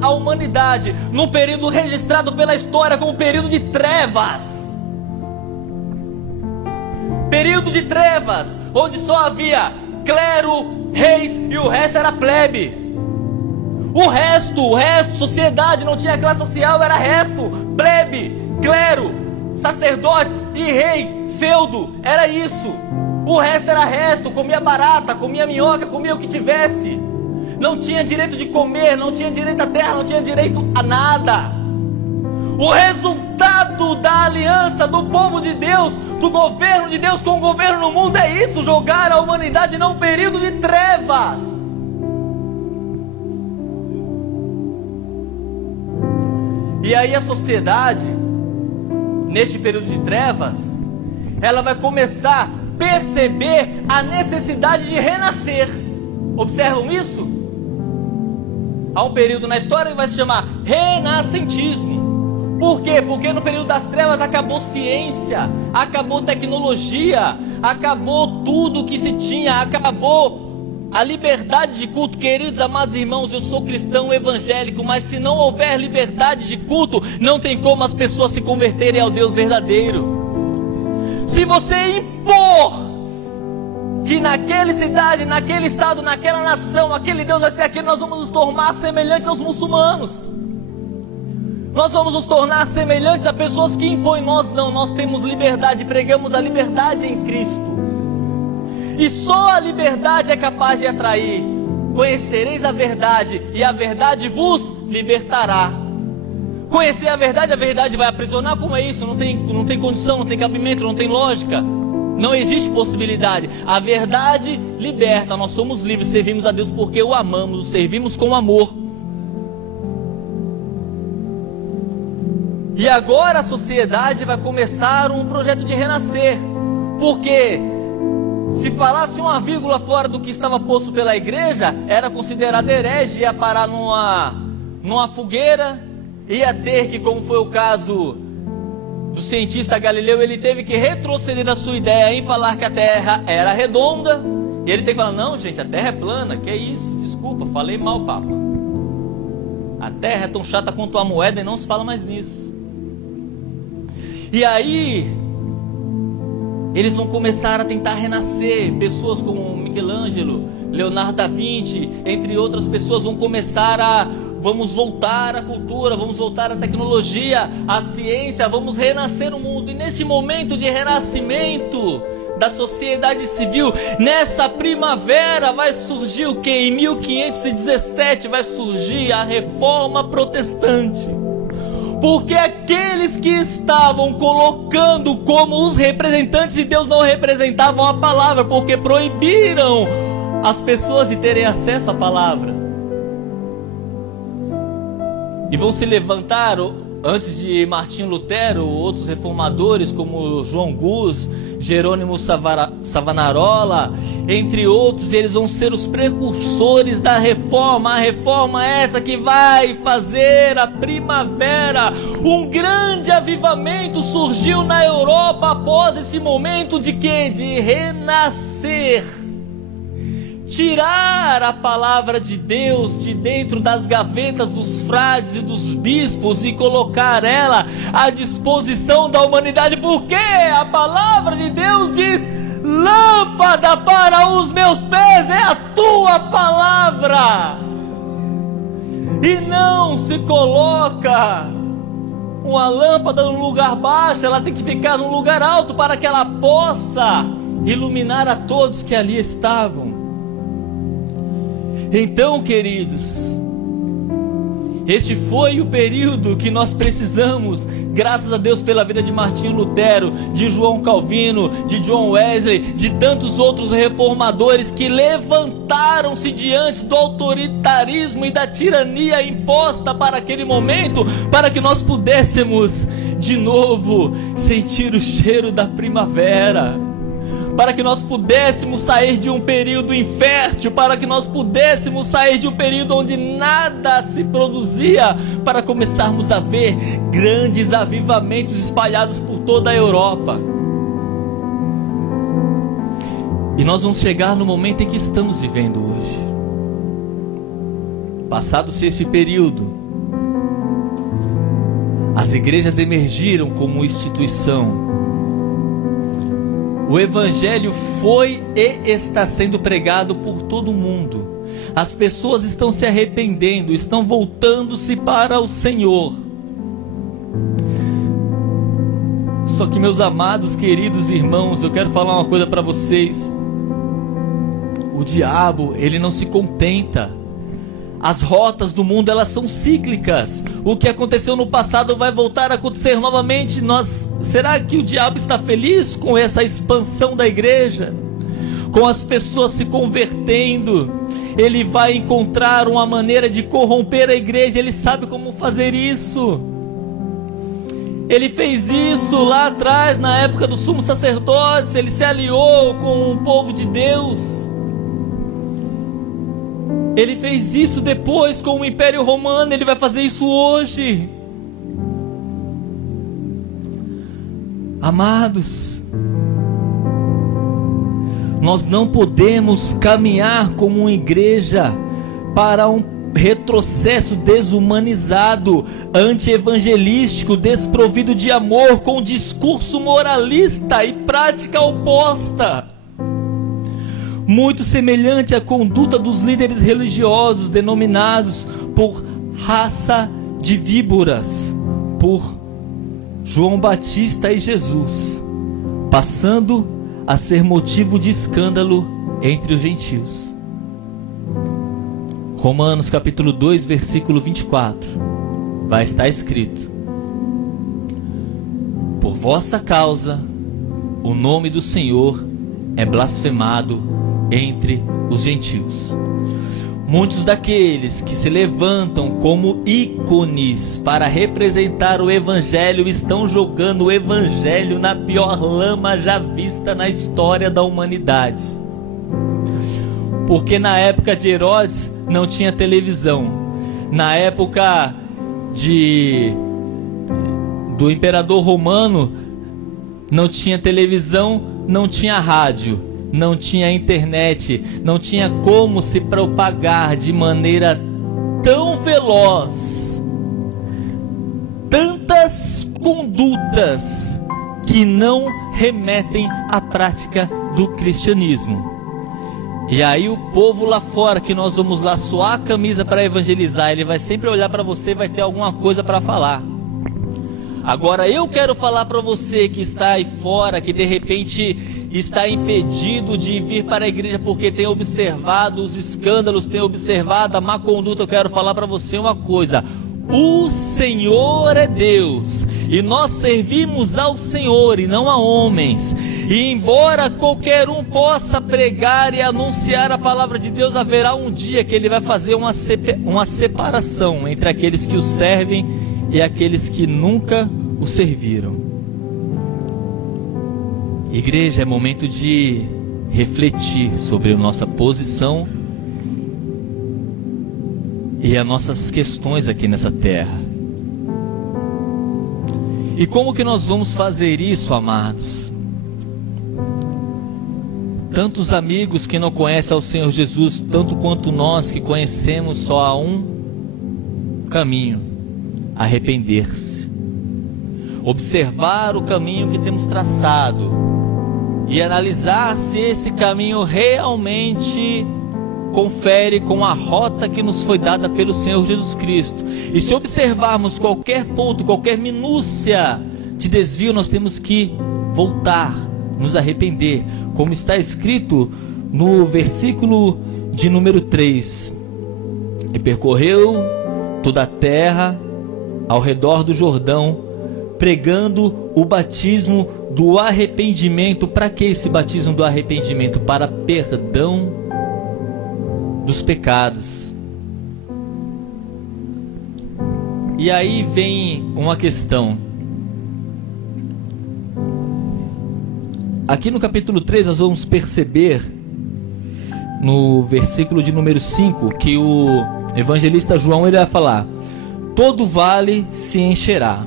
a humanidade num período registrado pela história como período de trevas. Período de trevas, onde só havia clero, reis e o resto era plebe. O resto, sociedade, não tinha classe social, era resto, plebe, clero, sacerdotes e rei, feudo, era isso. O resto era resto, comia barata, comia minhoca, comia o que tivesse. Não tinha direito de comer, não tinha direito à terra, não tinha direito a nada. O resultado da aliança do povo de Deus, do governo de Deus com o governo no mundo é isso: jogar a humanidade num período de trevas. E aí a sociedade, neste período de trevas, ela vai começar a perceber a necessidade de renascer. Observam isso? Há um período na história que vai se chamar renascentismo. Por quê? Porque no período das trevas acabou ciência, acabou tecnologia, acabou tudo que se tinha, acabou a liberdade de culto. Queridos amados irmãos, eu sou cristão evangélico, mas se não houver liberdade de culto, não tem como as pessoas se converterem ao Deus verdadeiro. Se você impor que naquela cidade, naquele estado, naquela nação, aquele Deus vai ser aquele, nós vamos nos tornar semelhantes aos muçulmanos. Nós vamos nos tornar semelhantes a pessoas que impõem. Nós não, nós temos liberdade, pregamos a liberdade em Cristo. E só a liberdade é capaz de atrair. Conhecereis a verdade, e a verdade vos libertará. Conhecer a verdade vai aprisionar? Como é isso? Não tem condição, não tem cabimento, não tem lógica. Não existe possibilidade. A verdade liberta, nós somos livres, servimos a Deus porque o amamos, o servimos com amor. E agora a sociedade vai começar um projeto de renascer. Porque se falasse uma vírgula fora do que estava posto pela igreja, era considerado herege, ia parar numa fogueira, ia ter que, como foi o caso do cientista Galileu, ele teve que retroceder a sua ideia em falar que a Terra era redonda. E ele tem que falar, não gente, a Terra é plana, que é isso, desculpa, falei mal, Papa. A Terra é tão chata quanto a moeda e não se fala mais nisso. E aí, eles vão começar a tentar renascer. Pessoas como Michelangelo, Leonardo da Vinci, entre outras pessoas, vão começar a... Vamos voltar à cultura, vamos voltar à tecnologia, à ciência, vamos renascer o mundo. E nesse momento de renascimento da sociedade civil, nessa primavera vai surgir o que? Em 1517 vai surgir a Reforma Protestante. Porque aqueles que estavam colocando como os representantes de Deus não representavam a palavra, porque proibiram as pessoas de terem acesso à palavra. E vão se levantar, antes de Martinho Lutero, outros reformadores como João Gus, Jerônimo Savonarola, entre outros, eles vão ser os precursores da reforma. A reforma é essa que vai fazer a primavera. Um grande avivamento surgiu na Europa após esse momento de quê? De renascer. Tirar a palavra de Deus de dentro das gavetas dos frades e dos bispos e colocar ela à disposição da humanidade, porque a palavra de Deus diz: lâmpada para os meus pés é a tua palavra. E não se coloca uma lâmpada num lugar baixo, ela tem que ficar num lugar alto para que ela possa iluminar a todos que ali estavam. Então, queridos, este foi o período que nós precisamos, graças a Deus pela vida de Martinho Lutero, de João Calvino, de John Wesley, de tantos outros reformadores que levantaram-se diante do autoritarismo e da tirania imposta para aquele momento, para que nós pudéssemos de novo sentir o cheiro da primavera, para que nós pudéssemos sair de um período infértil, para que nós pudéssemos sair de um período onde nada se produzia, para começarmos a ver grandes avivamentos espalhados por toda a Europa. E nós vamos chegar no momento em que estamos vivendo hoje. Passado-se esse período, as igrejas emergiram como instituição. O Evangelho foi e está sendo pregado por todo o mundo. As pessoas estão se arrependendo, estão voltando-se para o Senhor. Só que, meus amados, queridos irmãos, eu quero falar uma coisa para vocês. O diabo, ele não se contenta. As rotas do mundo, elas são cíclicas. O que aconteceu no passado vai voltar a acontecer novamente. Será que o diabo está feliz com essa expansão da igreja? Com as pessoas se convertendo? Ele vai encontrar uma maneira de corromper a igreja. Ele sabe como fazer isso. Ele fez isso lá atrás, na época dos sumos sacerdotes. Ele se aliou com o povo de Deus. Ele fez isso depois com o Império Romano, ele vai fazer isso hoje. Amados, nós não podemos caminhar como uma igreja para um retrocesso desumanizado, anti-evangelístico, desprovido de amor, com discurso moralista e prática oposta. Muito semelhante à conduta dos líderes religiosos denominados por raça de víboras, por João Batista e Jesus, passando a ser motivo de escândalo entre os gentios. Romanos capítulo 2, versículo 24, vai estar escrito: por vossa causa, o nome do Senhor é blasfemado entre os gentios. Muitos daqueles que se levantam como ícones para representar o Evangelho estão jogando o Evangelho na pior lama já vista na história da humanidade. Porque na época de Herodes não tinha televisão. Na época do imperador romano não tinha televisão, não tinha rádio, não tinha internet, não tinha como se propagar de maneira tão veloz tantas condutas que não remetem à prática do cristianismo. E aí o povo lá fora, que nós vamos lá suar a camisa para evangelizar, ele vai sempre olhar para você e vai ter alguma coisa para falar. Agora eu quero falar para você que está aí fora, que de repente está impedido de vir para a igreja porque tem observado os escândalos, tem observado a má conduta. Eu quero falar para você uma coisa: o Senhor é Deus e nós servimos ao Senhor e não a homens. E embora qualquer um possa pregar e anunciar a palavra de Deus, haverá um dia que ele vai fazer uma separação entre aqueles que o servem e aqueles que nunca o serviram. Igreja, é momento de refletir sobre a nossa posição e as nossas questões aqui nessa terra. E como que nós vamos fazer isso, amados? Tantos amigos que não conhecem ao Senhor Jesus, tanto quanto nós que conhecemos, só há um caminho: arrepender-se, observar o caminho que temos traçado e analisar se esse caminho realmente confere com a rota que nos foi dada pelo Senhor Jesus Cristo. E se observarmos qualquer ponto, qualquer minúcia de desvio, nós temos que voltar, nos arrepender, como está escrito no versículo de número 3: e percorreu toda a terra ao redor do Jordão, pregando o batismo do arrependimento. Para que esse batismo do arrependimento? Para perdão dos pecados. E aí vem uma questão. Aqui no capítulo 3 nós vamos perceber, no versículo de número 5, que o evangelista João ele vai falar: todo vale se encherá.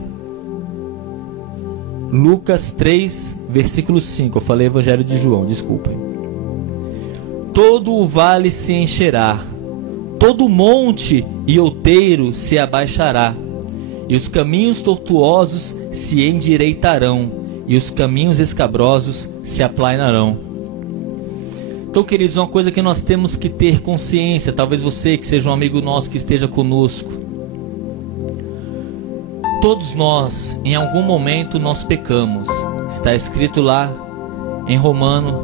Lucas 3, versículo 5. Eu falei evangelho de João, desculpem. Todo o vale se encherá, todo monte e outeiro se abaixará, e os caminhos tortuosos se endireitarão, e os caminhos escabrosos se aplainarão. Então, queridos, uma coisa que nós temos que ter consciência, talvez você que seja um amigo nosso que esteja conosco, todos nós, em algum momento, nós pecamos. Está escrito lá em Romanos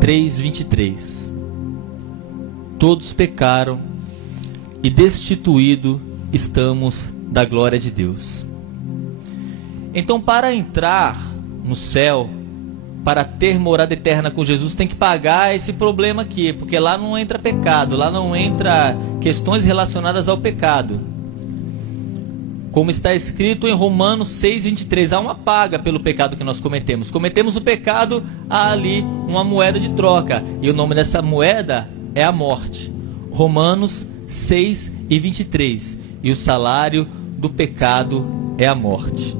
3:23. Todos pecaram e destituídos estamos da glória de Deus. Então, para entrar no céu, para ter morada eterna com Jesus, tem que pagar esse problema aqui, porque lá não entra pecado, lá não entra questões relacionadas ao pecado. Como está escrito em Romanos 6:23, há uma paga pelo pecado que nós cometemos. Cometemos o pecado, há ali uma moeda de troca, e o nome dessa moeda é a morte. Romanos 6:23, e o salário do pecado é a morte.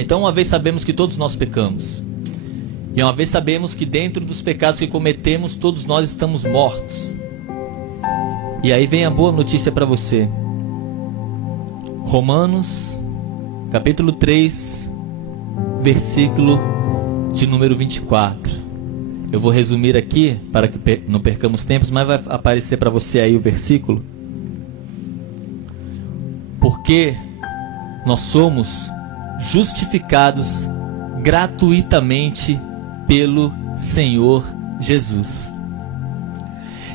Então, uma vez sabemos que todos nós pecamos, e uma vez sabemos que dentro dos pecados que cometemos, todos nós estamos mortos, E aí vem a boa notícia para você. Romanos, capítulo 3, versículo de número 24. Eu vou resumir aqui, para que não percamos tempos, mas vai aparecer para você aí o versículo. Porque nós somos justificados gratuitamente pelo Senhor Jesus.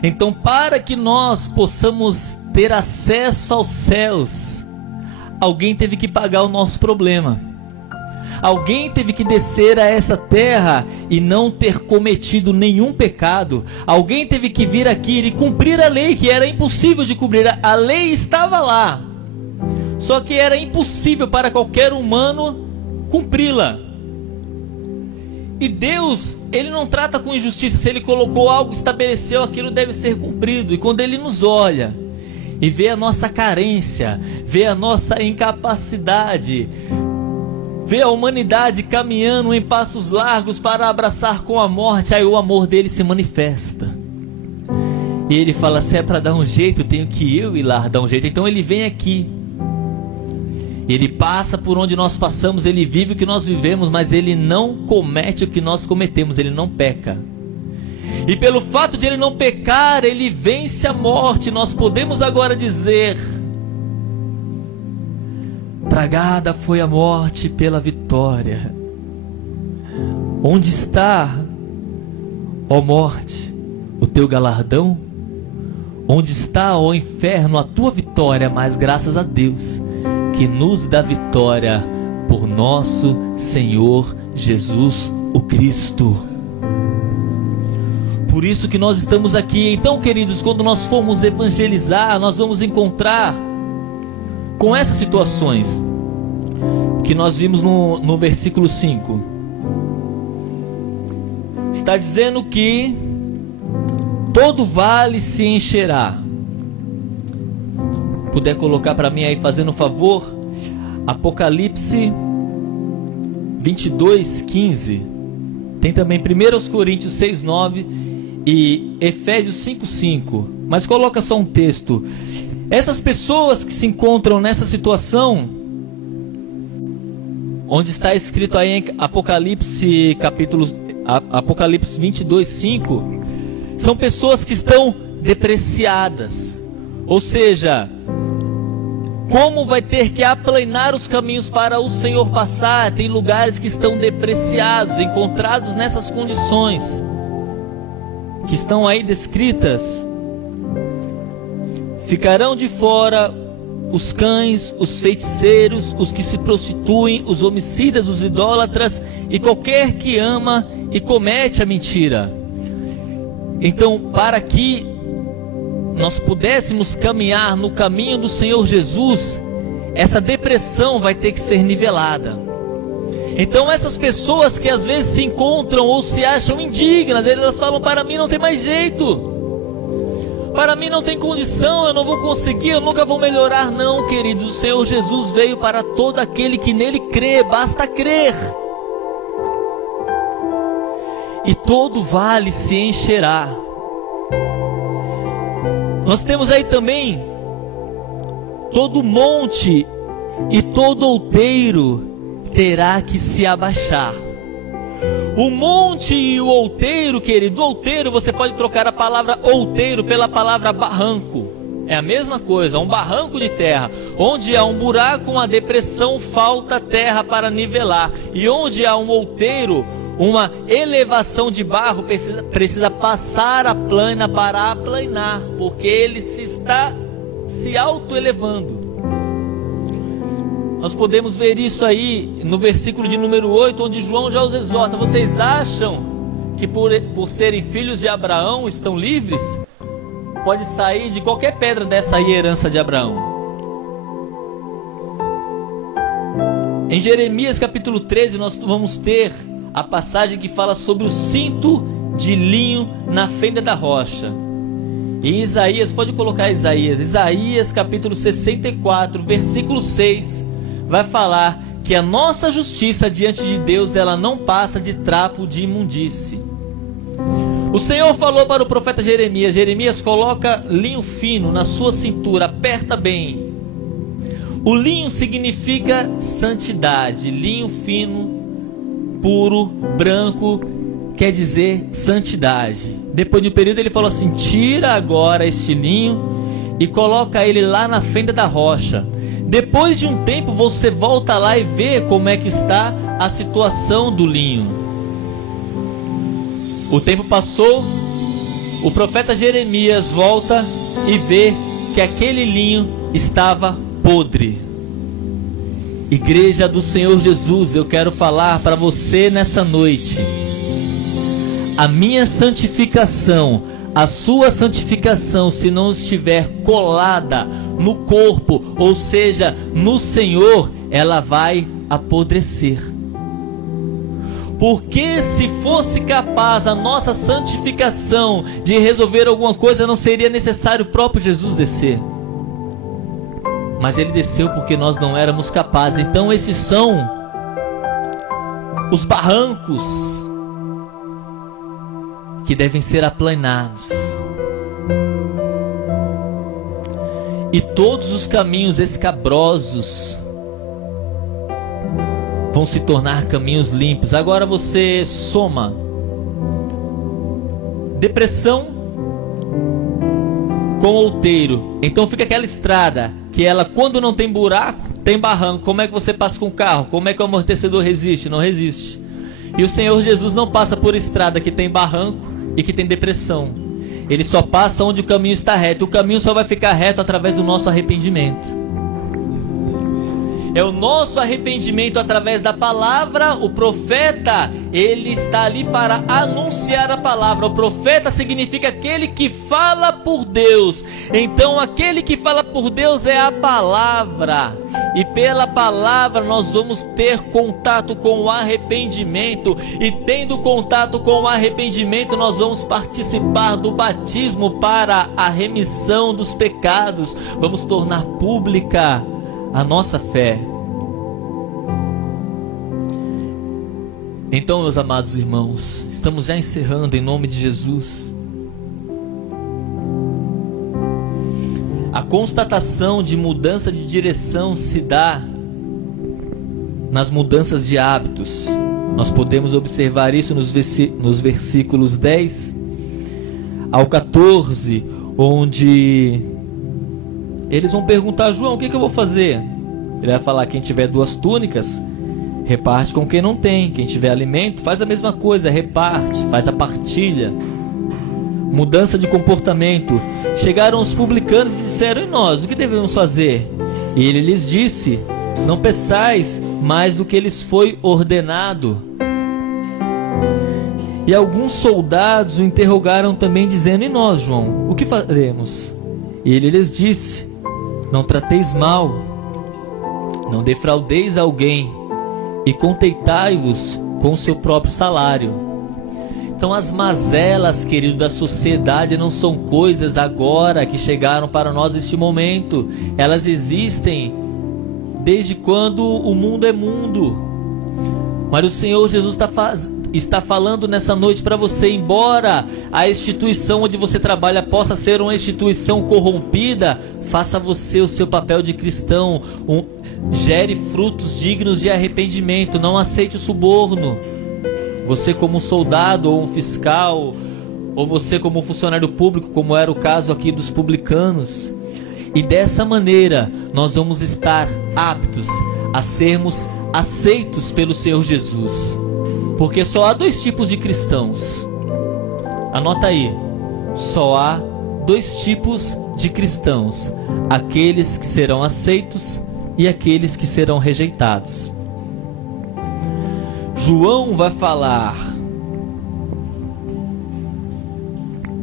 Então, para que nós possamos ter acesso aos céus, alguém teve que pagar o nosso problema. Alguém teve que descer a essa terra e não ter cometido nenhum pecado. Alguém teve que vir aqui e cumprir a lei, que era impossível de cumprir. A lei estava lá, só que era impossível para qualquer humano cumpri-la. E Deus, Ele não trata com injustiça. Se Ele colocou algo, estabeleceu, aquilo deve ser cumprido. E quando Ele nos olha e vê a nossa carência, vê a nossa incapacidade, vê a humanidade caminhando em passos largos para abraçar com a morte, aí o amor dele se manifesta. E Ele fala, se é para dar um jeito, tenho que eu ir lá dar um jeito. Então Ele vem aqui. Ele passa por onde nós passamos, Ele vive o que nós vivemos, mas Ele não comete o que nós cometemos, Ele não peca. E pelo fato de Ele não pecar, Ele vence a morte. Nós podemos agora dizer, tragada foi a morte pela vitória. Onde está, ó morte, o teu galardão? Onde está, ó inferno, a tua vitória? Mas graças a Deus, que nos dá vitória por nosso Senhor Jesus o Cristo. Por isso que nós estamos aqui. Então, queridos, quando nós formos evangelizar, nós vamos encontrar com essas situações que nós vimos no versículo 5. Está dizendo que todo vale se encherá. Puder colocar para mim aí, fazendo um favor, Apocalipse 22:15. Tem também 1 Coríntios 6:9 e Efésios 5:5. Mas coloca só um texto. Essas pessoas que se encontram nessa situação, onde está escrito aí em Apocalipse 22:5, são pessoas que estão depreciadas. Ou seja, como vai ter que aplanar os caminhos para o Senhor passar? Tem lugares que estão depreciados, encontrados nessas condições que estão aí descritas. Ficarão de fora os cães, os feiticeiros, os que se prostituem, os homicidas, os idólatras e qualquer que ama e comete a mentira. Então, para que nós pudéssemos caminhar no caminho do Senhor Jesus, essa depressão vai ter que ser nivelada. Então essas pessoas que às vezes se encontram ou se acham indignas, elas falam, para mim não tem mais jeito, para mim não tem condição, eu não vou conseguir, eu nunca vou melhorar. Não, queridos, o Senhor Jesus veio para todo aquele que nele crê, basta crer. E todo vale se encherá. Nós temos aí também todo monte e todo outeiro terá que se abaixar. O monte e o outeiro, querido, outeiro, você pode trocar a palavra outeiro pela palavra barranco. É a mesma coisa, um barranco de terra. Onde há um buraco, uma depressão, falta terra para nivelar. E onde há um outeiro, uma elevação de barro, precisa passar a plana para aplanar, porque ele está se autoelevando. Nós podemos ver isso aí no versículo de número 8, onde João já os exorta. Vocês acham que por serem filhos de Abraão estão livres? Pode sair de qualquer pedra dessa aí, herança de Abraão. Em Jeremias capítulo 13 nós vamos ter a passagem que fala sobre o cinto de linho na fenda da rocha. Em Isaías, pode colocar Isaías capítulo 64, versículo 6, vai falar que a nossa justiça diante de Deus, ela não passa de trapo de imundície. O Senhor falou para o profeta Jeremias: Jeremias, coloca linho fino na sua cintura, aperta bem. O linho significa santidade. Linho fino, puro, branco, quer dizer santidade. Depois de um período ele falou assim: tira agora este linho e coloca ele lá na fenda da rocha. Depois de um tempo você volta lá e vê como é que está a situação do linho. O tempo passou, o profeta Jeremias volta e vê que aquele linho estava podre. Igreja do Senhor Jesus, eu quero falar para você nessa noite: a minha santificação, a sua santificação, se não estiver colada no corpo, ou seja, no Senhor, ela vai apodrecer. Porque se fosse capaz a nossa santificação de resolver alguma coisa, não seria necessário o próprio Jesus descer. Mas ele desceu porque nós não éramos capazes. Então esses são os barrancos que devem ser aplanados. E todos os caminhos escabrosos vão se tornar caminhos limpos. Agora você soma depressão com outeiro. Então fica aquela estrada que ela, quando não tem buraco, tem barranco. Como é que você passa com o carro? Como é que o amortecedor resiste? Não resiste. E o Senhor Jesus não passa por estrada que tem barranco e que tem depressão. Ele só passa onde o caminho está reto. O caminho só vai ficar reto através do nosso arrependimento. É o nosso arrependimento através da palavra. O profeta, ele está ali para anunciar a palavra. O profeta significa aquele que fala por Deus. Então aquele que fala por Deus é a palavra. E pela palavra nós vamos ter contato com o arrependimento. E tendo contato com o arrependimento, nós vamos participar do batismo para a remissão dos pecados. Vamos tornar pública a nossa fé. Então, meus amados irmãos, estamos já encerrando em nome de Jesus. A constatação de mudança de direção se dá nas mudanças de hábitos. Nós podemos observar isso nos versículos 10 ao 14, onde eles vão perguntar: João, o que eu vou fazer? Ele vai falar: quem tiver 2 túnicas, reparte com quem não tem. Quem tiver alimento, faz a mesma coisa, reparte, faz a partilha. Mudança de comportamento. Chegaram os publicanos e disseram: e nós, o que devemos fazer? E ele lhes disse: não peçais mais do que lhes foi ordenado. E alguns soldados o interrogaram também, dizendo: e nós, João, o que faremos? E ele lhes disse: não trateis mal, não defraudeis alguém, e contentai-vos com o seu próprio salário. Então as mazelas, querido, da sociedade não são coisas agora que chegaram para nós neste momento. Elas existem desde quando o mundo é mundo. Mas o Senhor Jesus está falando nessa noite para você: embora a instituição onde você trabalha possa ser uma instituição corrompida, faça você o seu papel de cristão, gere frutos dignos de arrependimento, não aceite o suborno. Você como um soldado ou um fiscal, ou você como um funcionário público, como era o caso aqui dos publicanos. E dessa maneira nós vamos estar aptos a sermos aceitos pelo Senhor Jesus. Porque só há 2 tipos de cristãos. Anota aí: só há 2 tipos de cristãos: aqueles que serão aceitos e aqueles que serão rejeitados. João vai falar: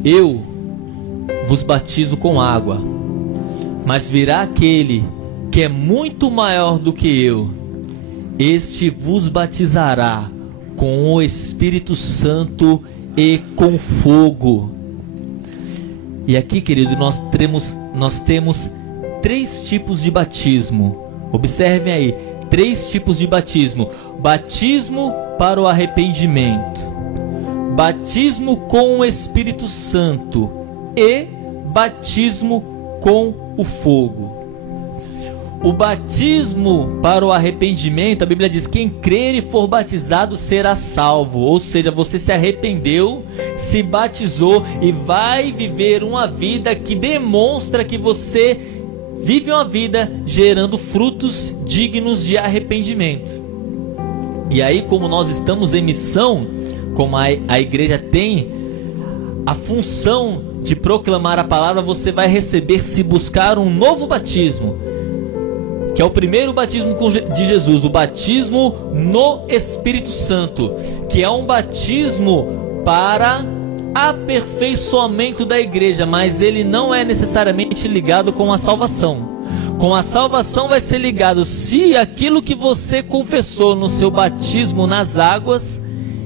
eu vos batizo com água, mas virá aquele que é muito maior do que eu, este vos batizará com o Espírito Santo e com fogo. E aqui, querido, nós temos 3 tipos de batismo. Observem aí: 3 tipos de batismo: batismo para o arrependimento, batismo com o Espírito Santo e batismo com o fogo. O batismo para o arrependimento, a Bíblia diz: quem crer e for batizado será salvo. Ou seja, você se arrependeu, se batizou e vai viver uma vida que demonstra que você vive uma vida gerando frutos dignos de arrependimento. E aí, como nós estamos em missão, como a igreja tem a função de proclamar a palavra, você vai receber, se buscar, um novo batismo, que é o primeiro batismo de Jesus, o batismo no Espírito Santo, que é um batismo para aperfeiçoamento da igreja, mas ele não é necessariamente ligado com a salvação. Com a salvação vai ser ligado se aquilo que você confessou no seu batismo nas águas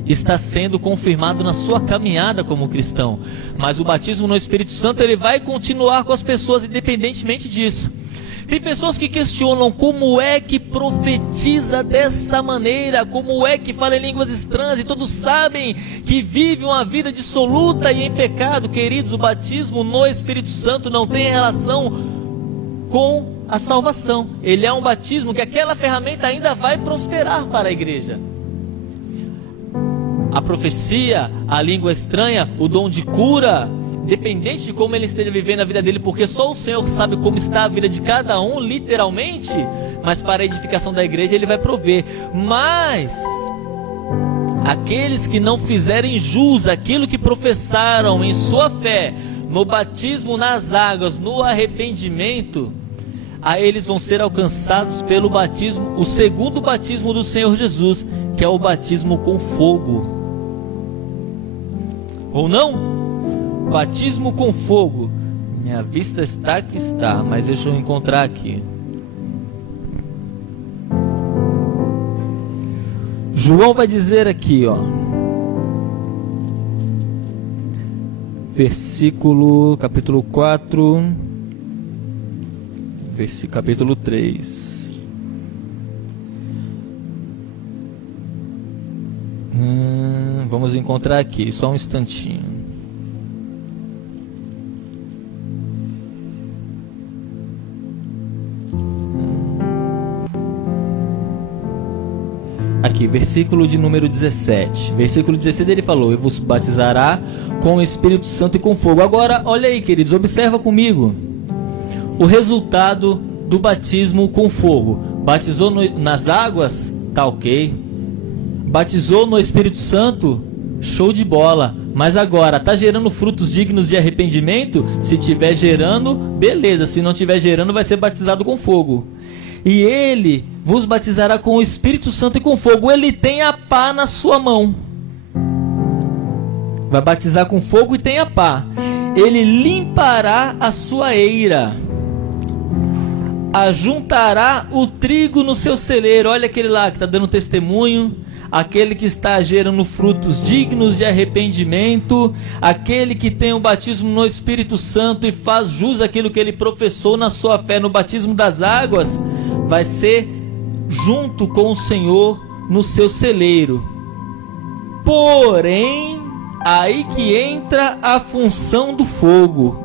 está sendo confirmado na sua caminhada como cristão. Mas o batismo no Espírito Santo, ele vai continuar com as pessoas independentemente disso. Tem pessoas que questionam como é que profetiza dessa maneira, como é que fala em línguas estranhas, e todos sabem que vive uma vida dissoluta e em pecado. Queridos, o batismo no Espírito Santo não tem relação com a salvação. Ele é um batismo que aquela ferramenta ainda vai prosperar para a igreja. A profecia, a língua estranha, o dom de cura, independente de como ele esteja vivendo a vida dele, porque só o Senhor sabe como está a vida de cada um, literalmente, mas para a edificação da igreja ele vai prover. Mas aqueles que não fizerem jus àquilo que professaram em sua fé, no batismo nas águas, no arrependimento, a eles vão ser alcançados pelo batismo, o segundo batismo do Senhor Jesus, que é o batismo com fogo. Ou não? Batismo com fogo. Minha vista está que está, mas deixa eu encontrar aqui. João vai dizer aqui, ó, versículo, capítulo 4, capítulo 3. Vamos encontrar aqui, só um instantinho. Aqui, versículo de número 17. Versículo 16 ele falou: e vos batizará com o Espírito Santo e com fogo. Agora, olha aí, queridos, observa comigo o resultado do batismo com fogo. Batizou nas águas? Tá ok. Batizou no Espírito Santo? Show de bola. Mas agora, tá gerando frutos dignos de arrependimento? Se tiver gerando, beleza. Se não tiver gerando, vai ser batizado com fogo. E ele vos batizará com o Espírito Santo e com fogo. Ele tem a pá na sua mão. Vai batizar com fogo e tem a pá. Ele limpará a sua eira, ajuntará o trigo no seu celeiro. Olha aquele lá que está dando testemunho, aquele que está gerando frutos dignos de arrependimento, aquele que tem o batismo no Espírito Santo e faz jus àquilo que ele professou na sua fé no batismo das águas, vai ser junto com o Senhor no seu celeiro. Porém, aí que entra a função do fogo.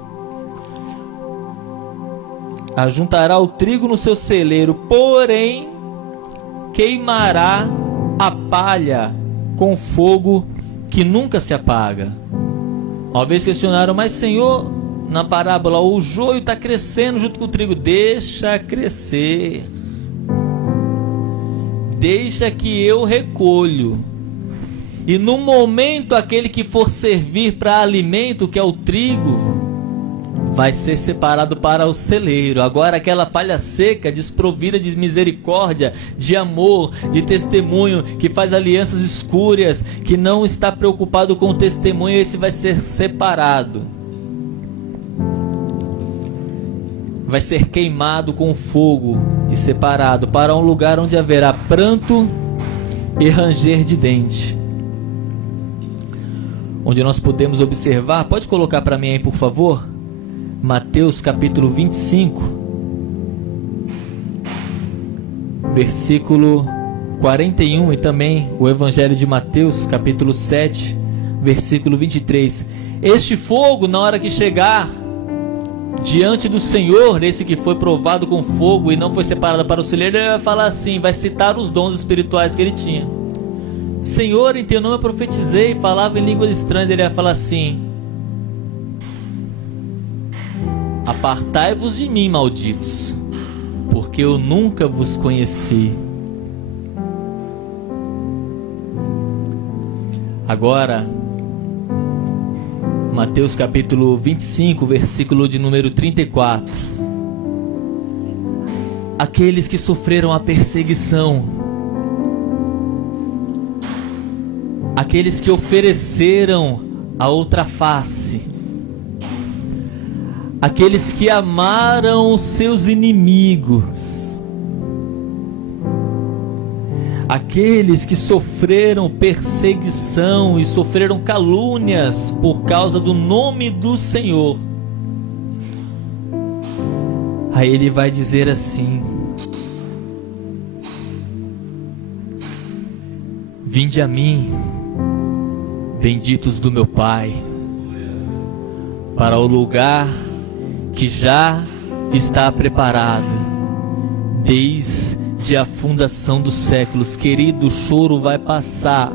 Ajuntará o trigo no seu celeiro, porém queimará a palha com fogo que nunca se apaga. Uma vez questionaram: mas Senhor, na parábola o joio está crescendo junto com o trigo. Deixa crescer, deixa que eu recolho. E no momento aquele que for servir para alimento, que é o trigo, vai ser separado para o celeiro. Agora aquela palha seca, desprovida de misericórdia, de amor, de testemunho, que faz alianças escúrias, que não está preocupado com o testemunho, esse vai ser separado, vai ser queimado com fogo e separado para um lugar onde haverá pranto e ranger de dente. Onde nós podemos observar, pode colocar para mim aí por favor, Mateus capítulo 25, versículo 41, e também o Evangelho de Mateus capítulo 7, versículo 23. Este fogo, na hora que chegar diante do Senhor, esse que foi provado com fogo e não foi separado para o celeiro, ele vai falar assim, vai citar os dons espirituais que ele tinha. Senhor, em teu nome eu profetizei, falava em línguas estranhas. Ele vai falar assim: apartai-vos de mim, malditos, porque eu nunca vos conheci. Agora, Mateus capítulo 25, versículo de número 34. Aqueles que sofreram a perseguição, aqueles que ofereceram a outra face, aqueles que amaram os seus inimigos, aqueles que sofreram perseguição e sofreram calúnias por causa do nome do Senhor. Aí ele vai dizer assim: vinde a mim, benditos do meu Pai, para o lugar que já está preparado desde a fundação dos séculos. Querido, o choro vai passar,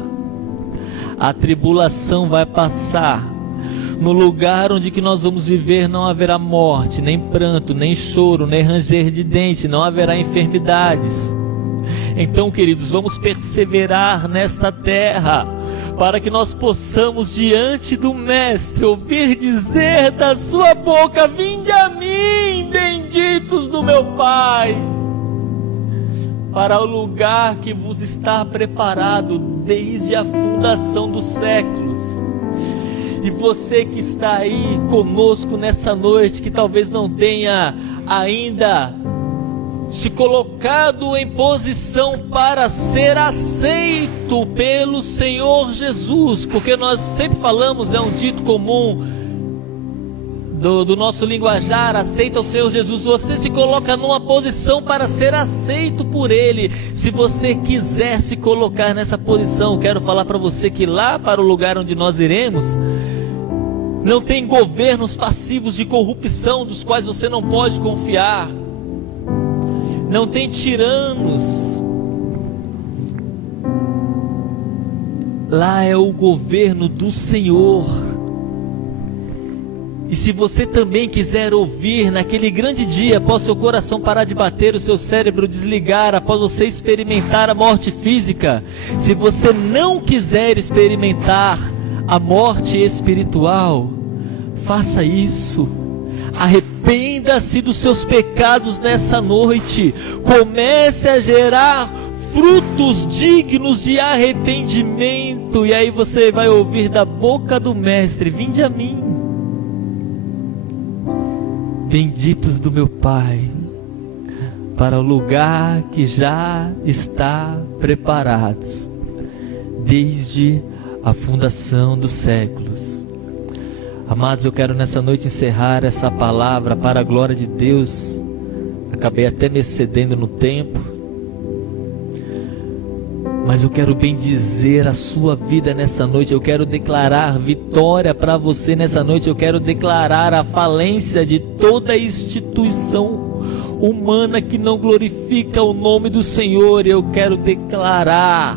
a tribulação vai passar. No lugar onde que nós vamos viver não haverá morte, nem pranto, nem choro, nem ranger de dente, não haverá enfermidades. Então, queridos, vamos perseverar nesta terra, para que nós possamos diante do Mestre ouvir dizer da sua boca: vinde a mim, benditos do meu Pai, para o lugar que vos está preparado desde a fundação dos séculos. E você que está aí conosco nessa noite, que talvez não tenha ainda se colocado em posição para ser aceito pelo Senhor Jesus, porque nós sempre falamos, é um dito comum do nosso linguajar: aceita o Senhor Jesus. Você se coloca numa posição para ser aceito por Ele. Se você quiser se colocar nessa posição, quero falar para você que lá para o lugar onde nós iremos, não tem governos passivos de corrupção dos quais você não pode confiar. Não tem tiranos. Lá é o governo do Senhor. E se você também quiser ouvir naquele grande dia, após seu coração parar de bater, o seu cérebro desligar, após você experimentar a morte física, se você não quiser experimentar a morte espiritual, faça isso. Arrependa-se dos seus pecados nessa noite. Comece a gerar frutos dignos de arrependimento. E aí você vai ouvir da boca do Mestre: vinde a mim, benditos do meu Pai, para o lugar que já está preparado desde a fundação dos séculos. Amados, eu quero nessa noite encerrar essa palavra para a glória de Deus. Acabei até me excedendo no tempo, mas eu quero bendizer a sua vida nessa noite. Eu quero declarar vitória para você nessa noite. Eu quero declarar a falência de toda instituição humana que não glorifica o nome do Senhor. Eu quero declarar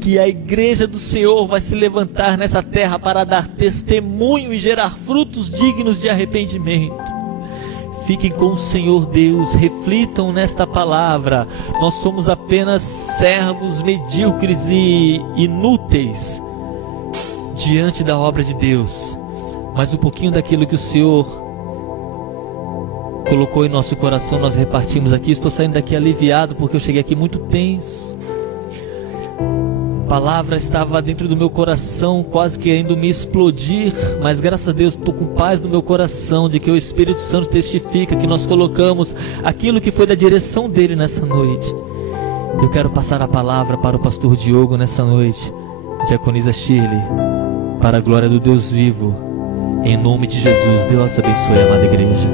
que a igreja do Senhor vai se levantar nessa terra para dar testemunho e gerar frutos dignos de arrependimento. Fiquem com o Senhor Deus, reflitam nesta palavra. Nós somos apenas servos medíocres e inúteis diante da obra de Deus, mas um pouquinho daquilo que o Senhor colocou em nosso coração nós repartimos aqui. Estou saindo daqui aliviado, porque eu cheguei aqui muito tenso. A palavra estava dentro do meu coração, quase querendo me explodir, mas graças a Deus estou com paz no meu coração, de que o Espírito Santo testifica que nós colocamos aquilo que foi da direção dele nessa noite. Eu quero passar a palavra para o pastor Diogo nessa noite, diaconisa Shirley, para a glória do Deus vivo, em nome de Jesus. Deus abençoe a amada igreja.